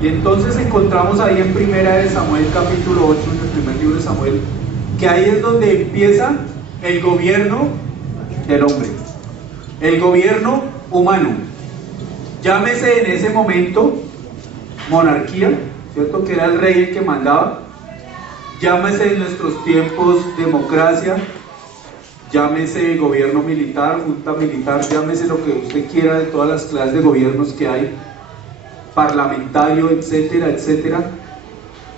Y entonces encontramos ahí en Primera de Samuel capítulo 8, en el primer libro de Samuel, que ahí es donde empieza el gobierno del hombre, el gobierno humano. Llámese en ese momento monarquía, ¿cierto? Que era el rey el que mandaba. Llámese en nuestros tiempos democracia, llámese gobierno militar, junta militar, llámese lo que usted quiera de todas las clases de gobiernos que hay, parlamentario, etcétera, etcétera,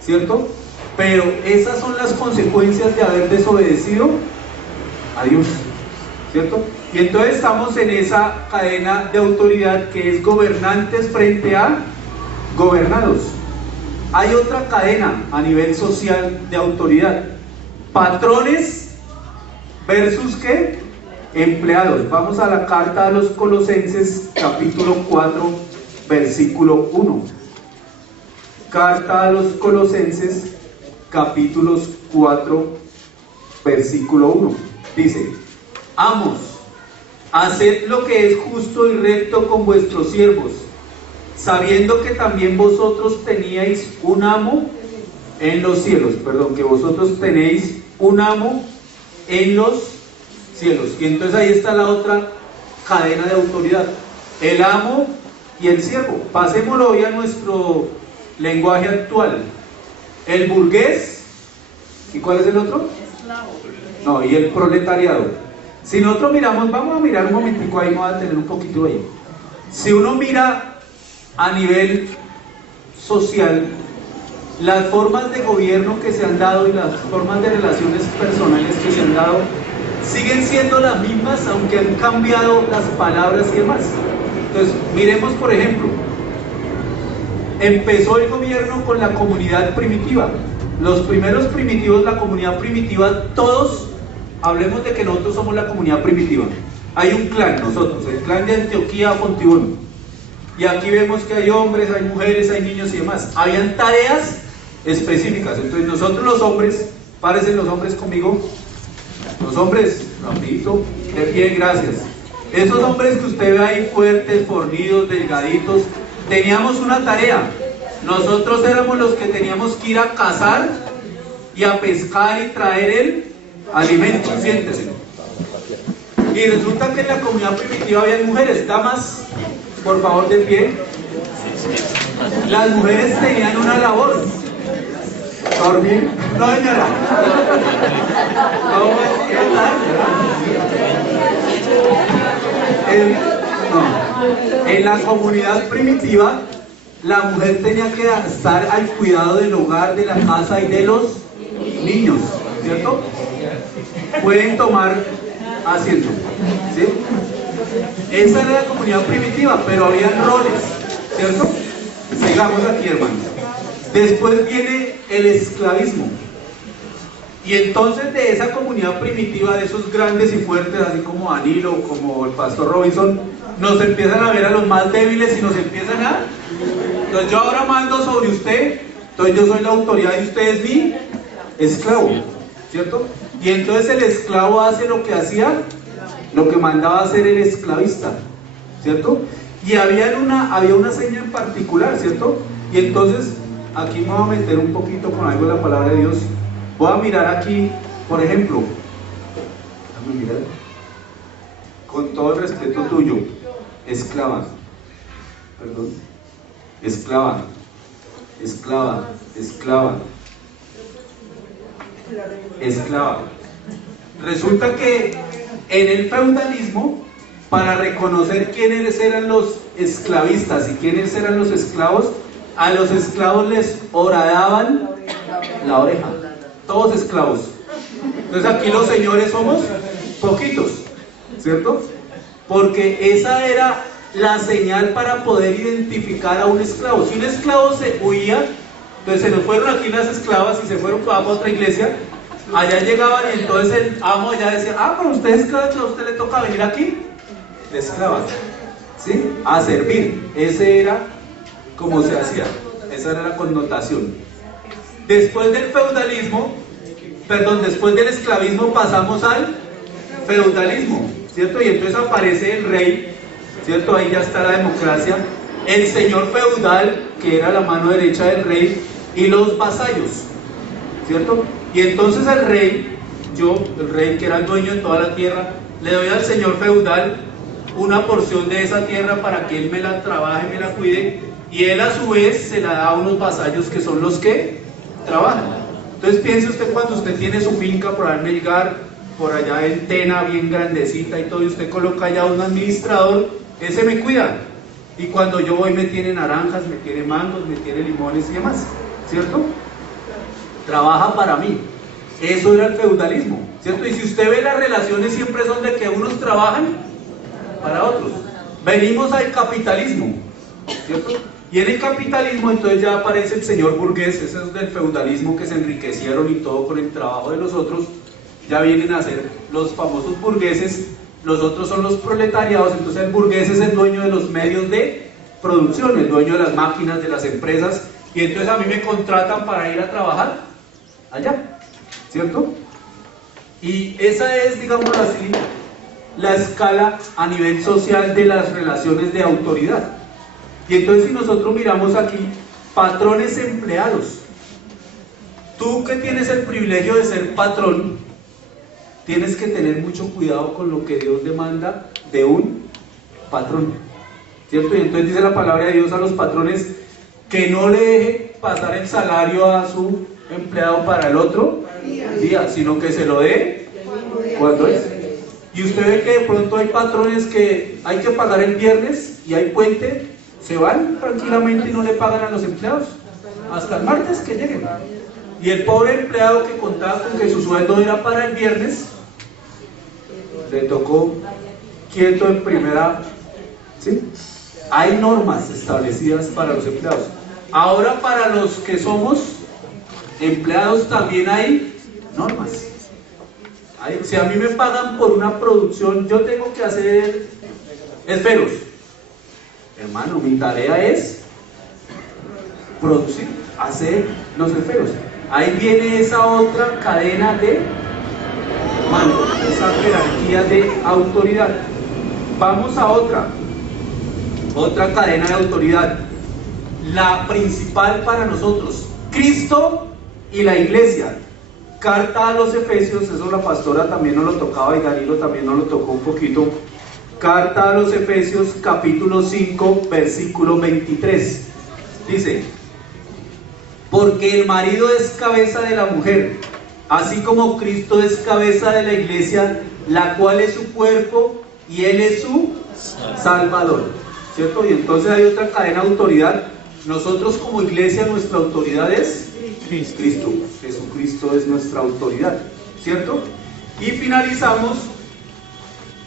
¿cierto? Pero esas son las consecuencias de haber desobedecido a Dios, ¿cierto? Y entonces estamos en esa cadena de autoridad que es gobernantes frente a gobernados. Hay otra cadena a nivel social de autoridad, patrones versus ¿qué? Empleados. Vamos a la carta a los Colosenses capítulo 4 versículo 1. Carta a los Colosenses capítulos 4 versículo 1. Dice: amos, haced lo que es justo y recto con vuestros siervos, sabiendo que también vosotros teníais un amo en los cielos, que vosotros tenéis un amo en los cielos. Y entonces ahí está la otra cadena de autoridad, el amo y el siervo. Pasémoslo hoy a nuestro lenguaje actual, el burgués, ¿y cuál es el otro? No, y el proletariado. Si nosotros miramos, vamos a mirar un momentico ahí, vamos a tener un poquito ahí. Si uno mira a nivel social, las formas de gobierno que se han dado y las formas de relaciones personales que se han dado siguen siendo las mismas, aunque han cambiado las palabras y demás. Entonces, miremos por ejemplo, empezó el gobierno con la comunidad primitiva. Los primeros primitivos, la comunidad primitiva, todos, hablemos de que nosotros somos la comunidad primitiva. Hay un clan, nosotros, el clan de Antioquía Fontibón. Y aquí vemos que hay hombres, hay mujeres, hay niños y demás. Habían tareas específicas. Entonces nosotros los hombres, párense los hombres conmigo. Los hombres, rapidito, de pie, gracias. Esos hombres que usted ve ahí fuertes, fornidos, delgaditos, teníamos una tarea. Nosotros éramos los que teníamos que ir a cazar y a pescar y traer el alimento. Siéntese. Y resulta que en la comunidad primitiva había mujeres, damas, por favor, de pie. Las mujeres tenían una labor. ¿Dormir? No, señora. ¿Qué tal? En la comunidad primitiva, la mujer tenía que estar al cuidado del hogar, de la casa y de los niños, ¿cierto? Pueden tomar asiento, ¿sí? Esa era la comunidad primitiva, pero había roles, ¿cierto? Sigamos aquí, hermanos. Después viene el esclavismo. Y entonces de esa comunidad primitiva, de esos grandes y fuertes, así como Danilo, como el pastor Robinson, nos empiezan a ver a los más débiles y nos empiezan a... Entonces yo ahora mando sobre usted, entonces yo soy la autoridad y usted es mi esclavo, ¿cierto? Y entonces el esclavo hace lo que hacía, lo que mandaba hacer el esclavista, ¿cierto? Y había una seña en particular, ¿cierto? Y entonces, aquí me voy a meter un poquito con algo de la palabra de Dios. Voy a mirar aquí, por ejemplo, déjame mirar, con todo el respeto tuyo, esclava, perdón, esclava, esclava, esclava, esclava. Resulta que en el feudalismo, para reconocer quiénes eran los esclavistas y quiénes eran los esclavos, a los esclavos les horadaban la oreja, todos esclavos. Entonces aquí los señores somos poquitos, ¿cierto? Porque esa era la señal para poder identificar a un esclavo. Si un esclavo se huía, entonces se nos fueron aquí las esclavas y se fueron para otra iglesia, allá llegaban y entonces el amo ya decía, pero usted es esclavo, a usted le toca venir aquí de esclava, ¿sí? A servir. Ese era como se hacía, esa era la connotación. Después del feudalismo, después del esclavismo pasamos al feudalismo, ¿cierto? Y entonces aparece el rey, ¿cierto? Ahí ya está la democracia, el señor feudal, que era la mano derecha del rey, y los vasallos, ¿cierto? Y entonces el rey, el rey que era el dueño de toda la tierra, le doy al señor feudal una porción de esa tierra para que él me la trabaje, me la cuide, y él a su vez se la da a unos vasallos que son los que trabajan. Entonces piense usted cuando usted tiene su finca por allá en Melgar, por allá en Tena, bien grandecita y todo, y usted coloca allá un administrador, ese me cuida, y cuando yo voy me tiene naranjas, me tiene mangos, me tiene limones y demás, ¿cierto? Trabaja para mí. Eso era el feudalismo, ¿cierto? Y si usted ve, las relaciones siempre son de que unos trabajan para otros. Venimos al capitalismo, ¿cierto? Y en el capitalismo entonces ya aparece el señor burgués, ese es del feudalismo, que se enriquecieron y todo con el trabajo de los otros. Ya vienen a ser los famosos burgueses, los otros son los proletariados. Entonces el burgués es el dueño de los medios de producción, el dueño de las máquinas, de las empresas, y entonces a mí me contratan para ir a trabajar allá, ¿cierto? Y esa es, digámoslo así, la escala a nivel social de las relaciones de autoridad. Y entonces si nosotros miramos aquí, patrones empleados, tú que tienes el privilegio de ser patrón, tienes que tener mucho cuidado con lo que Dios demanda de un patrón, ¿cierto? Y entonces dice la palabra de Dios a los patrones que no le deje pasar el salario a su empleado para el otro día, sino que se lo dé cuando es. Y usted ve que de pronto hay patrones que hay que pagar el viernes y hay puente, se van tranquilamente y no le pagan a los empleados hasta el martes que lleguen. Y el pobre empleado que contaba con que su sueldo era para el viernes, le tocó quieto en primera, ¿sí? Hay normas establecidas para los empleados. Ahora para los que somos empleados también hay normas. Si a mí me pagan por una producción, yo tengo que hacer esferos. Hermano, mi tarea es producir, hacer los esferos. Ahí viene esa otra cadena de mando, esa jerarquía de autoridad. Vamos a otra cadena de autoridad, la principal para nosotros, Cristo y la iglesia. Carta a los Efesios, eso la pastora también nos lo tocaba y Danilo también nos lo tocó un poquito. Carta a los Efesios, capítulo 5, versículo 23. Dice: porque el marido es cabeza de la mujer, así como Cristo es cabeza de la iglesia, la cual es su cuerpo y Él es su Salvador, ¿cierto? Y entonces hay otra cadena de autoridad. Nosotros como iglesia, nuestra autoridad es Cristo. Jesucristo es nuestra autoridad, ¿cierto? Y finalizamos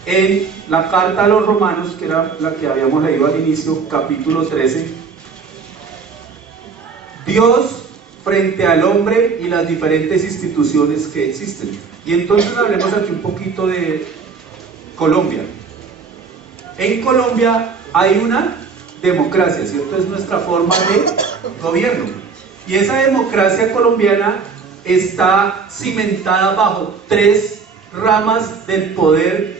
en la carta a los Romanos, que era la que habíamos leído al inicio, capítulo 13. Dios frente al hombre y las diferentes instituciones que existen. Y entonces hablemos aquí un poquito de Colombia. En Colombia hay una democracia, ¿cierto? Es nuestra forma de gobierno. Y esa democracia colombiana está cimentada bajo tres ramas del poder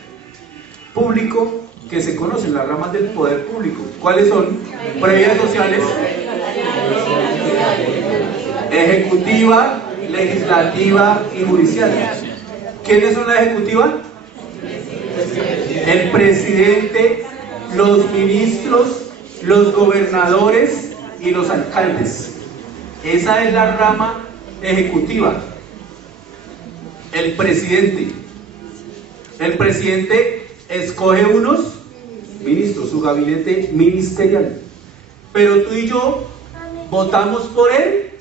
público que se conocen, las ramas del poder público. ¿Cuáles son? Previas sociales, ejecutiva, legislativa y judicial. ¿Quiénes son la ejecutiva? El presidente, los ministros, los gobernadores y los alcaldes. Esa es la rama ejecutiva. El presidente escoge unos ministros, su gabinete ministerial, pero tú y yo votamos por él,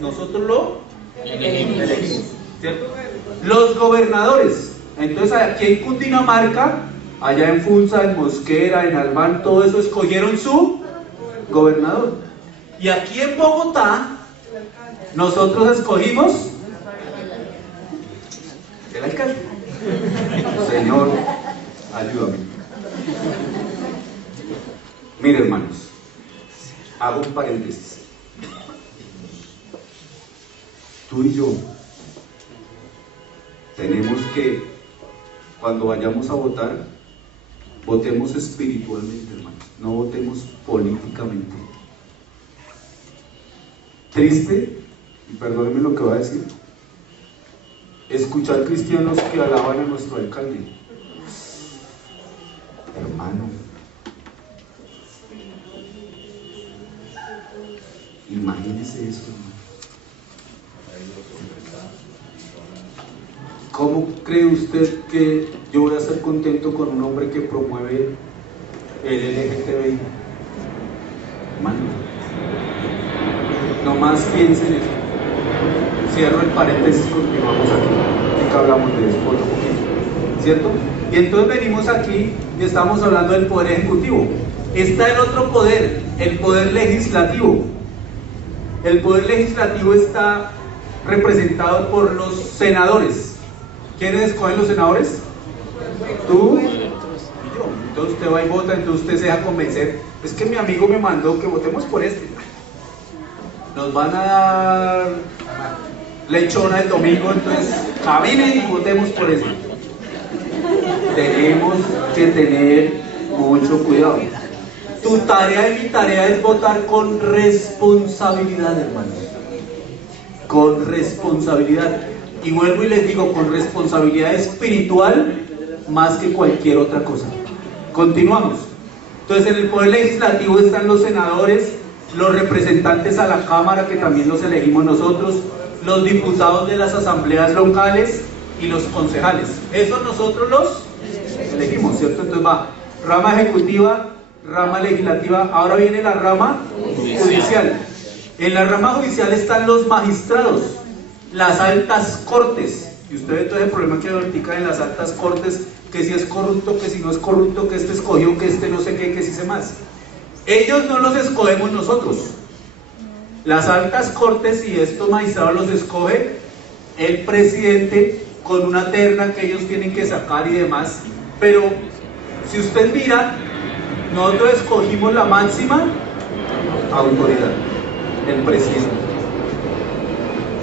nosotros lo elegimos, ¿cierto? Los gobernadores, entonces aquí en Cundinamarca, allá en Funza, en Mosquera, en Albán, todo eso escogieron su gobernador. Y aquí en Bogotá, nosotros escogimos el alcalde. Señor, ayúdame. Mire, hermanos, hago un paréntesis. Tú y yo tenemos que, cuando vayamos a votar, votemos espiritualmente, hermanos, no votemos políticamente. Triste, y perdónenme lo que voy a decir, escuchar cristianos que alaban a nuestro alcalde. Hermano, imagínese eso, hermano. ¿Cómo cree usted que yo voy a estar contento con un hombre que promueve el LGTBI? Hermano, nomás piensen en eso. Cierro el paréntesis, continuamos aquí, que hablamos de eso otro poquito, ¿cierto? Y entonces venimos aquí y estamos hablando del poder ejecutivo. Está el otro poder, el poder legislativo. El poder legislativo está representado por los senadores. ¿Quiénes escogen los senadores? Tú y yo. Entonces usted va y vota, entonces usted se deja convencer. Es que mi amigo me mandó que votemos por este. Nos van a dar lechona el domingo, entonces caminen y votemos por eso. Tenemos que tener mucho cuidado. Tu tarea y mi tarea es votar con responsabilidad, hermanos. Con responsabilidad. Y vuelvo y les digo, con responsabilidad espiritual más que cualquier otra cosa. Continuamos. Entonces, en el poder legislativo están los senadores, los representantes a la Cámara, que también los elegimos nosotros, los diputados de las asambleas locales y los concejales. Esos nosotros los elegimos, ¿cierto? Entonces va rama ejecutiva, rama legislativa, ahora viene la rama judicial. En la rama judicial están los magistrados, las altas cortes, y usted ve todo el problema que ahorita en las altas cortes, que si es corrupto, que si no es corrupto, que este escogió, que este no sé qué, que si sé más. Ellos no los escogemos nosotros. Las altas cortes y estos magistrados los escoge el presidente con una terna que ellos tienen que sacar y demás. Pero si usted mira, nosotros escogimos la máxima autoridad, el presidente.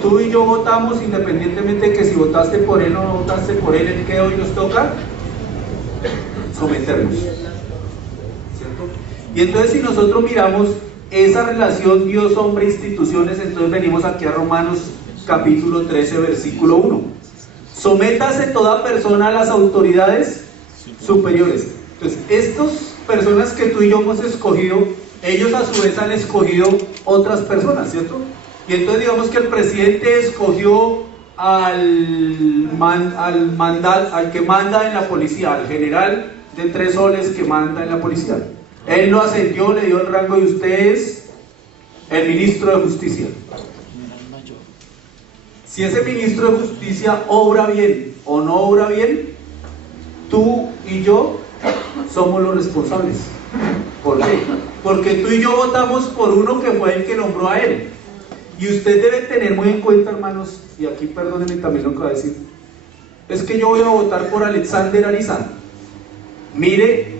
Tú y yo votamos independientemente de que si votaste por él o no votaste por él, el que hoy nos toca someternos, ¿cierto? Y entonces si nosotros miramos esa relación Dios, hombre, instituciones, entonces venimos aquí a Romanos capítulo 13, versículo 1. Sométase toda persona a las autoridades superiores. Entonces, estas personas que tú y yo hemos escogido, ellos a su vez han escogido otras personas, ¿cierto? Y entonces digamos que el presidente escogió al que manda en la policía, al general de 3 soles que manda en la policía. Él lo ascendió, le dio el rango de ustedes, el ministro de justicia. Si ese ministro de justicia obra bien o no obra bien, tú y yo somos los responsables. ¿Por qué? Porque tú y yo votamos por uno que fue el que nombró a él. Y usted debe tener muy en cuenta, hermanos, y aquí perdónenme también lo que va a decir, es que yo voy a votar por Alexander Ariza. Mire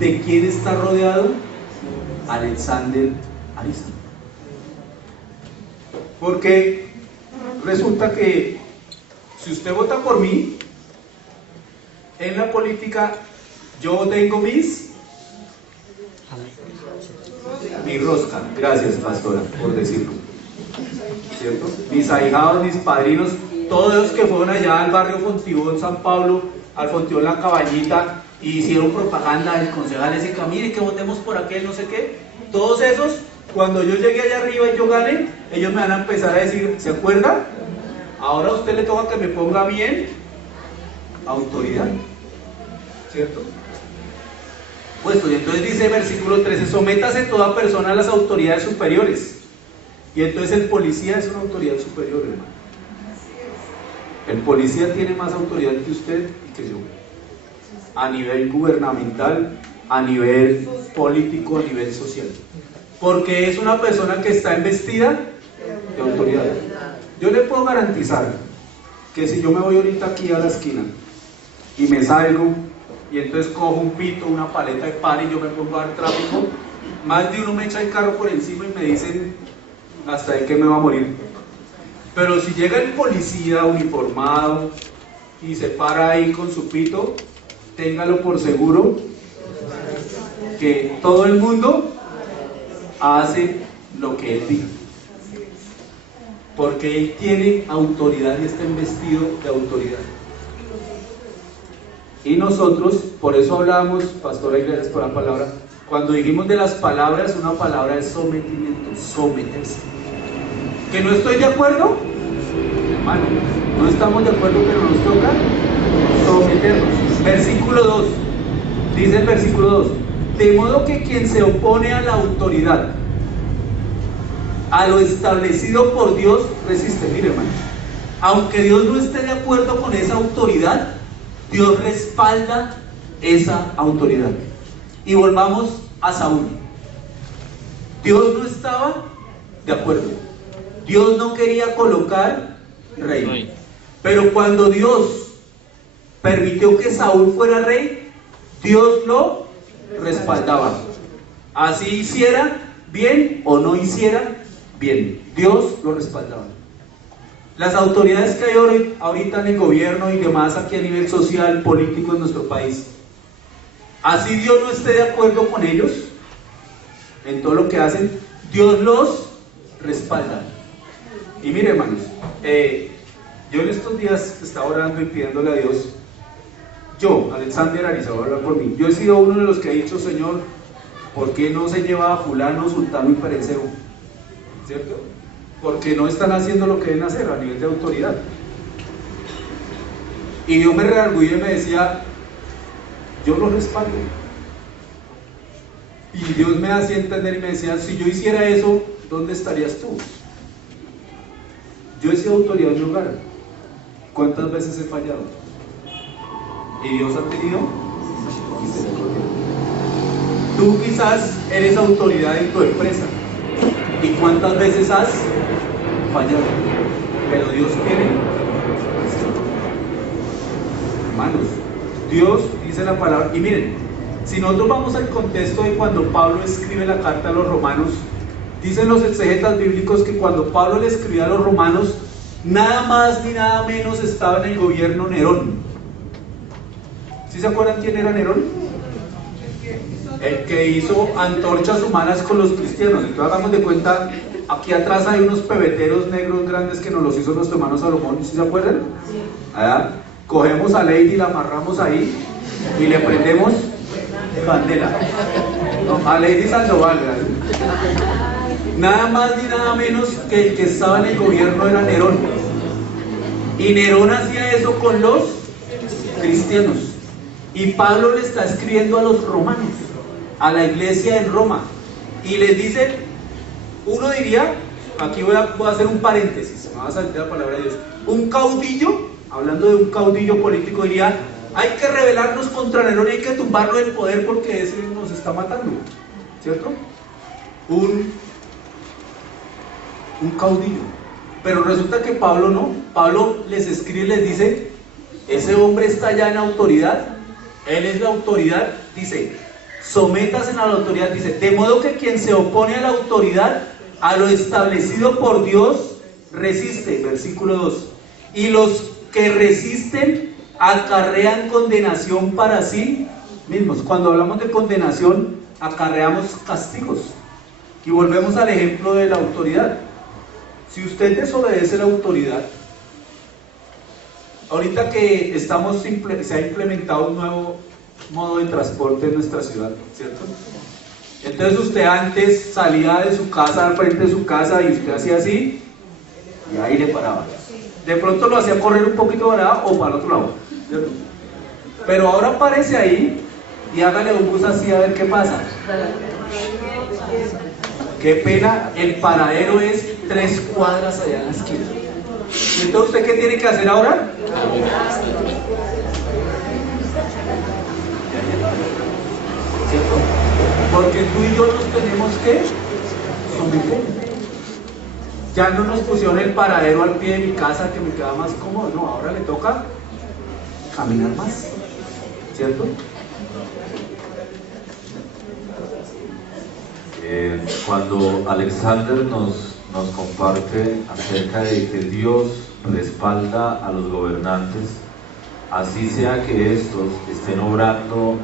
de quién está rodeado Alexander Ariza. Porque resulta que si usted vota por mí, en la política Yo tengo mi rosca, gracias pastora por decirlo, ¿cierto? Mis ahijados, mis padrinos, todos los que fueron allá al barrio Fontibón, San Pablo, al Fontibón La Cabañita, y hicieron propaganda del concejal ese que mire que votemos por aquel, no sé qué, todos esos, cuando yo llegué allá arriba y yo gane, ellos me van a empezar a decir, ¿se acuerda? Ahora a usted le toca que me ponga bien autoridad, ¿cierto? Puesto, y entonces dice versículo 13, sométase toda persona a las autoridades superiores. Y entonces el policía es una autoridad superior, hermano. El policía tiene más autoridad que usted y que yo, a nivel gubernamental, a nivel político, a nivel social, porque es una persona que está investida de autoridad. Yo le puedo garantizar que si yo me voy ahorita aquí a la esquina y me salgo y entonces cojo un pito, una paleta de par y yo me pongo a dar tráfico, más de uno me echa el carro por encima y me dicen hasta ahí que me va a morir. Pero si llega el policía uniformado y se para ahí con su pito, téngalo por seguro que todo el mundo hace lo que él diga, porque él tiene autoridad y está investido de autoridad. Y nosotros, por eso hablamos, pastora, y gracias por la palabra, cuando dijimos de las palabras, una palabra es sometimiento, someterse. ¿Que no estoy de acuerdo? Hermano, no estamos de acuerdo, pero nos toca someternos. Versículo 2, dice el versículo 2, de modo que quien se opone a la autoridad, a lo establecido por Dios, resiste. Mire, hermano, aunque Dios no esté de acuerdo con esa autoridad, Dios respalda esa autoridad. Y volvamos a Saúl. Dios no estaba de acuerdo. Dios no quería colocar rey. Pero cuando Dios permitió que Saúl fuera rey, Dios lo respaldaba. Así hiciera bien o no hiciera bien, Dios lo respaldaba. Las autoridades que hay ahorita en el gobierno y demás aquí a nivel social, político en nuestro país, así Dios no esté de acuerdo con ellos en todo lo que hacen, Dios los respalda. Y mire, hermanos, yo en estos días estaba orando y pidiéndole a Dios, yo, Alexander Ariza, voy a hablar por mí, yo he sido uno de los que ha dicho, Señor, ¿por qué no se lleva a fulano, sultano y pereceo? ¿Cierto? Porque no están haciendo lo que deben hacer a nivel de autoridad. Y Dios me redarguía y me decía, yo lo respaldo. Y Dios me hacía entender y me decía, si yo hiciera eso, ¿dónde estarías tú? Yo he sido autoridad en mi hogar. ¿Cuántas veces he fallado? Y Dios ha tenido misericordia. Tú quizás eres autoridad en tu empresa. ¿Y cuántas veces has fallado? Pero Dios quiere. Hermanos, Dios dice la palabra. Y miren, si nosotros vamos al contexto de cuando Pablo escribe la carta a los romanos, dicen los exegetas bíblicos que cuando Pablo le escribía a los romanos, nada más ni nada menos estaba en el gobierno Nerón. ¿Sí se acuerdan quién era Nerón? El que hizo antorchas humanas con los cristianos. Entonces hagamos de cuenta, aquí atrás hay unos pebeteros negros grandes que nos los hizo nuestro hermano Salomón, ¿sí se acuerdan? Allá, cogemos a Lady, la amarramos ahí y le prendemos candela. No, a Lady Sandoval, ¿verdad? Nada más ni nada menos que el que estaba en el gobierno era Nerón. Y Nerón hacía eso con los cristianos. Y Pablo le está escribiendo a los romanos, a la iglesia en Roma, y les dice, uno diría, aquí voy a hacer un paréntesis, me va a saltar la palabra de Dios, un caudillo, hablando de un caudillo político, diría, hay que rebelarnos contra Nerón y hay que tumbarlo del poder porque ese nos está matando, ¿cierto? Un caudillo. Pero resulta que Pablo no, Pablo les escribe y les dice, ese hombre está ya en autoridad, él es la autoridad, dice, sométase a la autoridad, dice, de modo que quien se opone a la autoridad, a lo establecido por Dios, resiste, versículo 2, y los que resisten acarrean condenación para sí mismos. Cuando hablamos de condenación, acarreamos castigos. Y volvemos al ejemplo de la autoridad. Si usted desobedece la autoridad, ahorita que se ha implementado un nuevo modo de transporte en nuestra ciudad, ¿cierto? Entonces usted antes salía de su casa, al frente de su casa, y usted hacía así, y ahí le paraba. De pronto lo hacía correr un poquito para allá o para el otro lado, ¿cierto? Pero ahora aparece ahí y hágale un bus así a ver qué pasa. Qué pena, el paradero es 3 cuadras allá en la esquina. ¿Y entonces usted qué tiene que hacer ahora? ¿Cierto? Porque tú y yo nos tenemos que someter. Ya no nos pusieron el paradero al pie de mi casa que me queda más cómodo, no, ahora le toca caminar más, ¿cierto? Cuando Alexander nos comparte acerca de que Dios respalda a los gobernantes, así sea que estos estén obrando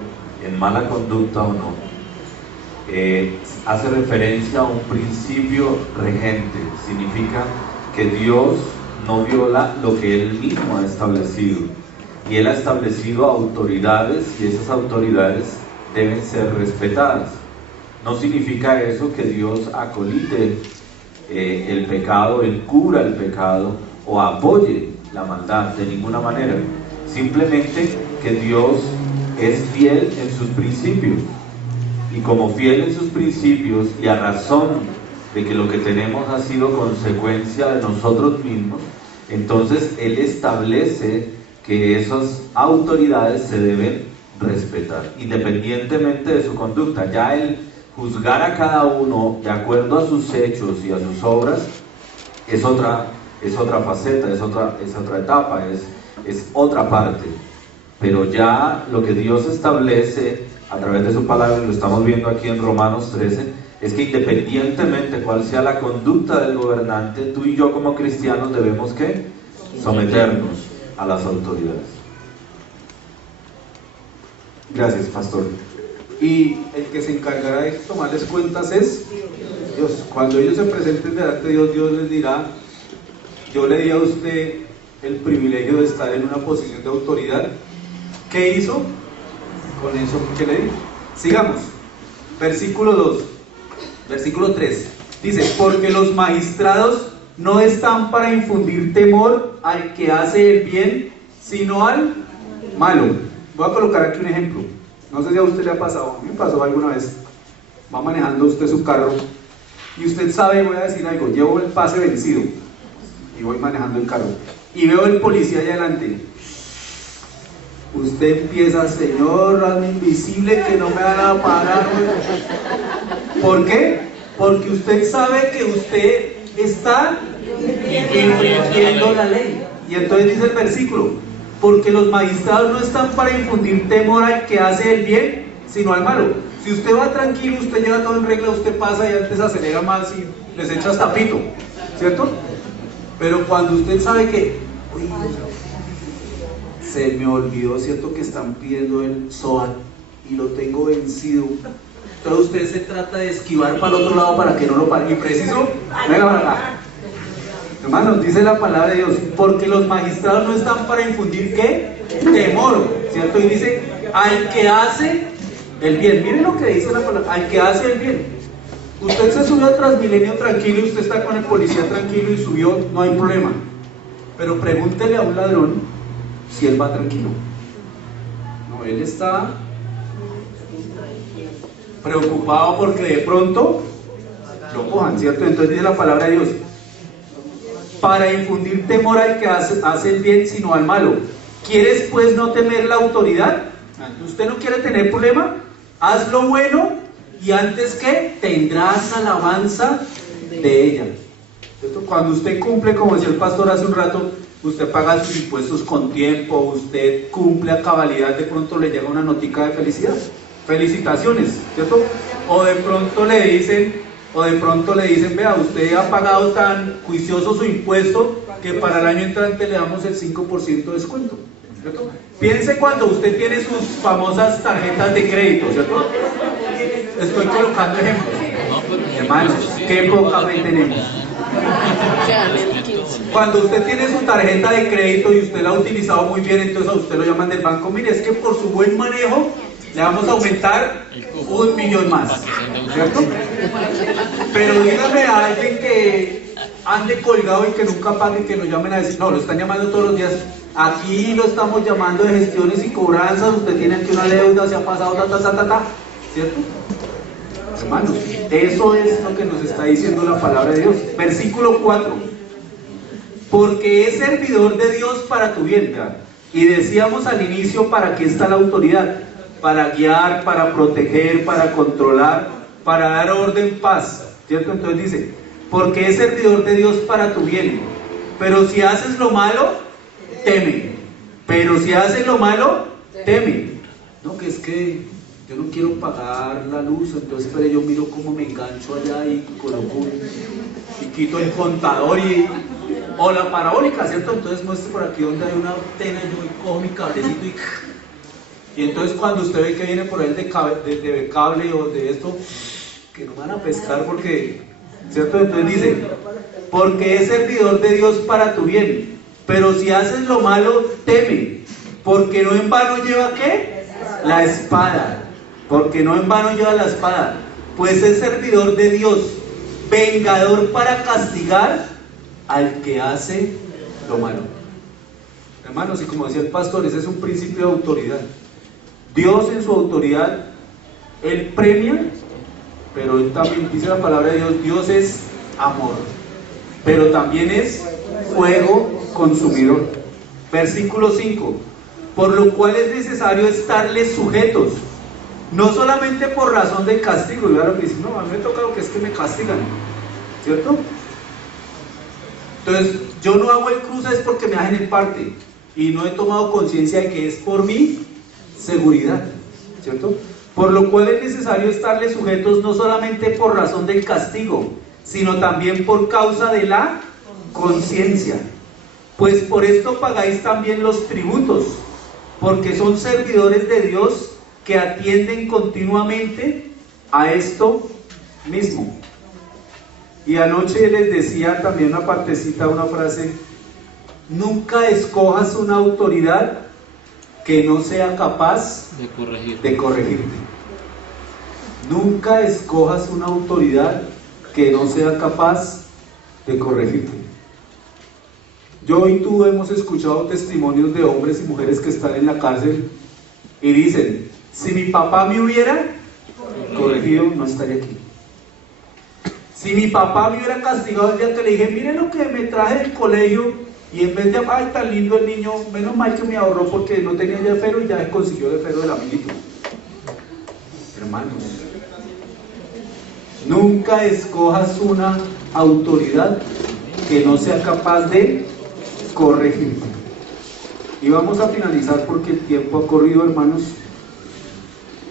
en mala conducta o no, hace referencia a un principio regente. Significa que Dios no viola lo que Él mismo ha establecido, y Él ha establecido autoridades, y esas autoridades deben ser respetadas. No significa eso que Dios acolite el pecado, Él cubra el pecado o apoye la maldad, de ninguna manera. Simplemente que Dios es fiel en sus principios, y como fiel en sus principios, y a razón de que lo que tenemos ha sido consecuencia de nosotros mismos, entonces Él establece que esas autoridades se deben respetar, independientemente de su conducta. Ya Él juzgar a cada uno de acuerdo a sus hechos y a sus obras es otra faceta, es otra etapa, es otra parte. Pero ya lo que Dios establece a través de su palabra, lo estamos viendo aquí en Romanos 13, es que independientemente cuál sea la conducta del gobernante, tú y yo como cristianos debemos ¿qué? Someternos a las autoridades. Gracias, pastor. Y el que se encargará de tomarles cuentas es Dios. Cuando ellos se presenten delante de Dios, Dios les dirá: yo le di a usted el privilegio de estar en una posición de autoridad. ¿Qué hizo con eso que le di? Sigamos. Versículo 2, versículo 3. Dice: porque los magistrados no están para infundir temor al que hace el bien, sino al malo. Voy a colocar aquí un ejemplo. No sé si a usted le ha pasado, a mí me pasó alguna vez. Va manejando usted su carro y usted sabe, voy a decir algo, llevo el pase vencido y voy manejando el carro y veo el policía allá adelante. Usted empieza: Señor, hazme invisible que no me van a parar. ¿Por qué? Porque usted sabe que usted está infringiendo la ley. Y entonces dice el versículo: porque los magistrados no están para infundir temor al que hace el bien, sino al malo. Si usted va tranquilo, usted lleva todo en regla, usted pasa y antes acelera más y les echa hasta pito, ¿cierto? Pero cuando usted sabe que, uy, se me olvidó, ¿cierto?, que están pidiendo el SOAT y lo tengo vencido, entonces usted se trata de esquivar para el otro lado para que no lo pare. Y preciso, venga para acá. Hermanos, dice la palabra de Dios: porque los magistrados no están para infundir ¿qué? Temor, ¿cierto? Y dice: al que hace el bien. Miren lo que dice la palabra: al que hace el bien. Usted se subió a Transmilenio tranquilo y usted está con el policía tranquilo y subió, no hay problema. Pero pregúntele a un ladrón si él va tranquilo. No, él está preocupado porque de pronto lo cojan, ¿cierto? Entonces dice la palabra de Dios: para infundir temor al que hace el bien, sino al malo. ¿Quieres pues no temer la autoridad? ¿Usted no quiere tener problema? Haz lo bueno y antes que tendrás alabanza de ella. ¿Cierto? Cuando usted cumple, como decía el pastor hace un rato, usted paga sus impuestos con tiempo, usted cumple a cabalidad, de pronto le llega una notica de felicidad. Felicitaciones, ¿cierto? O de pronto le dicen, vea, usted ha pagado tan juicioso su impuesto que para el año entrante le damos el 5% de descuento, ¿cierto? Piense cuando usted tiene sus famosas tarjetas de crédito, ¿cierto? Estoy colocando ejemplos. Hermanos, qué poca fe tenemos. Ya, el 15. Cuando usted tiene su tarjeta de crédito y usted la ha utilizado muy bien, entonces a usted lo llaman del banco, mire, es que por su buen manejo le vamos a aumentar 1 millón más, ¿cierto? Pero dígame a alguien que ande colgado y que nunca pague, que lo llamen a decir, no, lo están llamando todos los días, aquí lo estamos llamando de gestiones y cobranzas, usted tiene aquí una deuda, se ha pasado, ¿cierto? Hermanos, eso es lo que nos está diciendo la palabra de Dios. Versículo 4. Porque es servidor de Dios para tu bien, ¿verdad? Y decíamos al inicio, ¿para qué está la autoridad? Para guiar, para proteger, para controlar, para dar orden, paz, ¿cierto? Entonces dice, porque es servidor de Dios para tu bien. Pero si haces lo malo, teme. Pero si haces lo malo, teme. No, que es que yo no quiero pagar la luz, entonces pero yo miro cómo me engancho allá y coloco y quito el contador o la parabólica, ¿cierto? Entonces muestre por aquí donde hay una antena, yo cojo mi cablecito y entonces cuando usted ve que viene por ahí de cable o de esto, que no van a pescar porque, ¿cierto? Entonces dice, porque es servidor de Dios para tu bien, pero si haces lo malo, teme, porque no en vano lleva ¿qué? La espada. Porque no en vano lleva la espada, pues es servidor de Dios, vengador para castigar al que hace lo malo. Hermanos, y como decía el pastor, ese es un principio de autoridad. Dios en su autoridad, Él premia, pero Él también, dice la palabra de Dios, Dios es amor, pero también es fuego consumidor. Versículo 5, por lo cual es necesario estarles sujetos, no solamente por razón del castigo, y ahora que dicen, no, a mí me toca lo que es que me castigan, ¿cierto? Entonces, yo no hago el cruce es porque me hacen en parte, y no he tomado conciencia de que es por mi seguridad, ¿cierto? Por lo cual es necesario estarles sujetos no solamente por razón del castigo, sino también por causa de la conciencia. Pues por esto pagáis también los tributos, porque son servidores de Dios que atienden continuamente a esto mismo. Y anoche les decía también una partecita, una frase, nunca escojas una autoridad que no sea capaz de corregirte. Nunca escojas una autoridad que no sea capaz de corregirte. Yo y tú hemos escuchado testimonios de hombres y mujeres que están en la cárcel y dicen, si mi papá me hubiera corregido, no estaría aquí. Si mi papá me hubiera castigado el día que le dije, mire lo que me traje del colegio, y en vez de, ay, tan lindo el niño, menos mal que me ahorró porque no tenía ya ferro y ya consiguió de ferro del amiguito. Hermanos, nunca escojas una autoridad que no sea capaz de corregirte. Y vamos a finalizar porque el tiempo ha corrido, hermanos.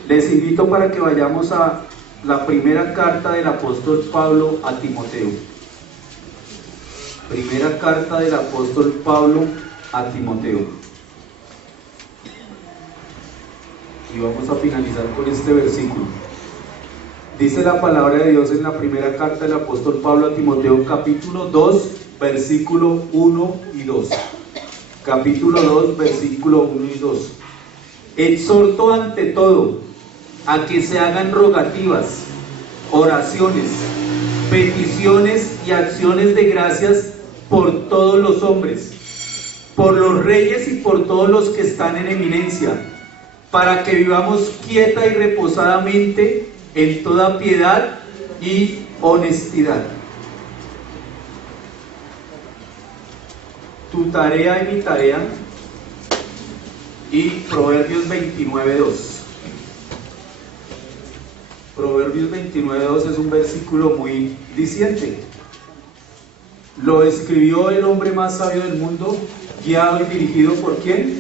Les invito para que vayamos a la primera carta del apóstol Pablo a Timoteo. Primera carta del apóstol Pablo a Timoteo. Y vamos a finalizar con este versículo. Dice la palabra de Dios en la primera carta del apóstol Pablo a Timoteo, capítulo 2, versículo 1 y 2. Capítulo 2, versículo 1 y 2. Exhorto ante todo a que se hagan rogativas, oraciones, peticiones y acciones de gracias por todos los hombres, por los reyes y por todos los que están en eminencia, para que vivamos quieta y reposadamente en toda piedad y honestidad. Tu tarea y mi tarea, y Proverbios 29:2. Proverbios 29:2 es un versículo muy diciente. Lo escribió el hombre más sabio del mundo, guiado y dirigido ¿por quién?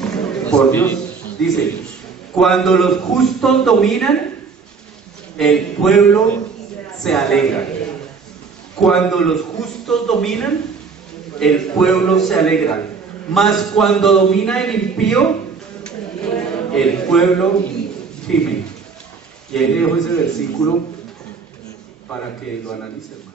Por Dios. Dice, cuando los justos dominan, el pueblo se alegra. Cuando los justos dominan, el pueblo se alegra. Mas cuando domina el impío, el pueblo gime. Y ahí le dejo ese versículo para que lo analicen.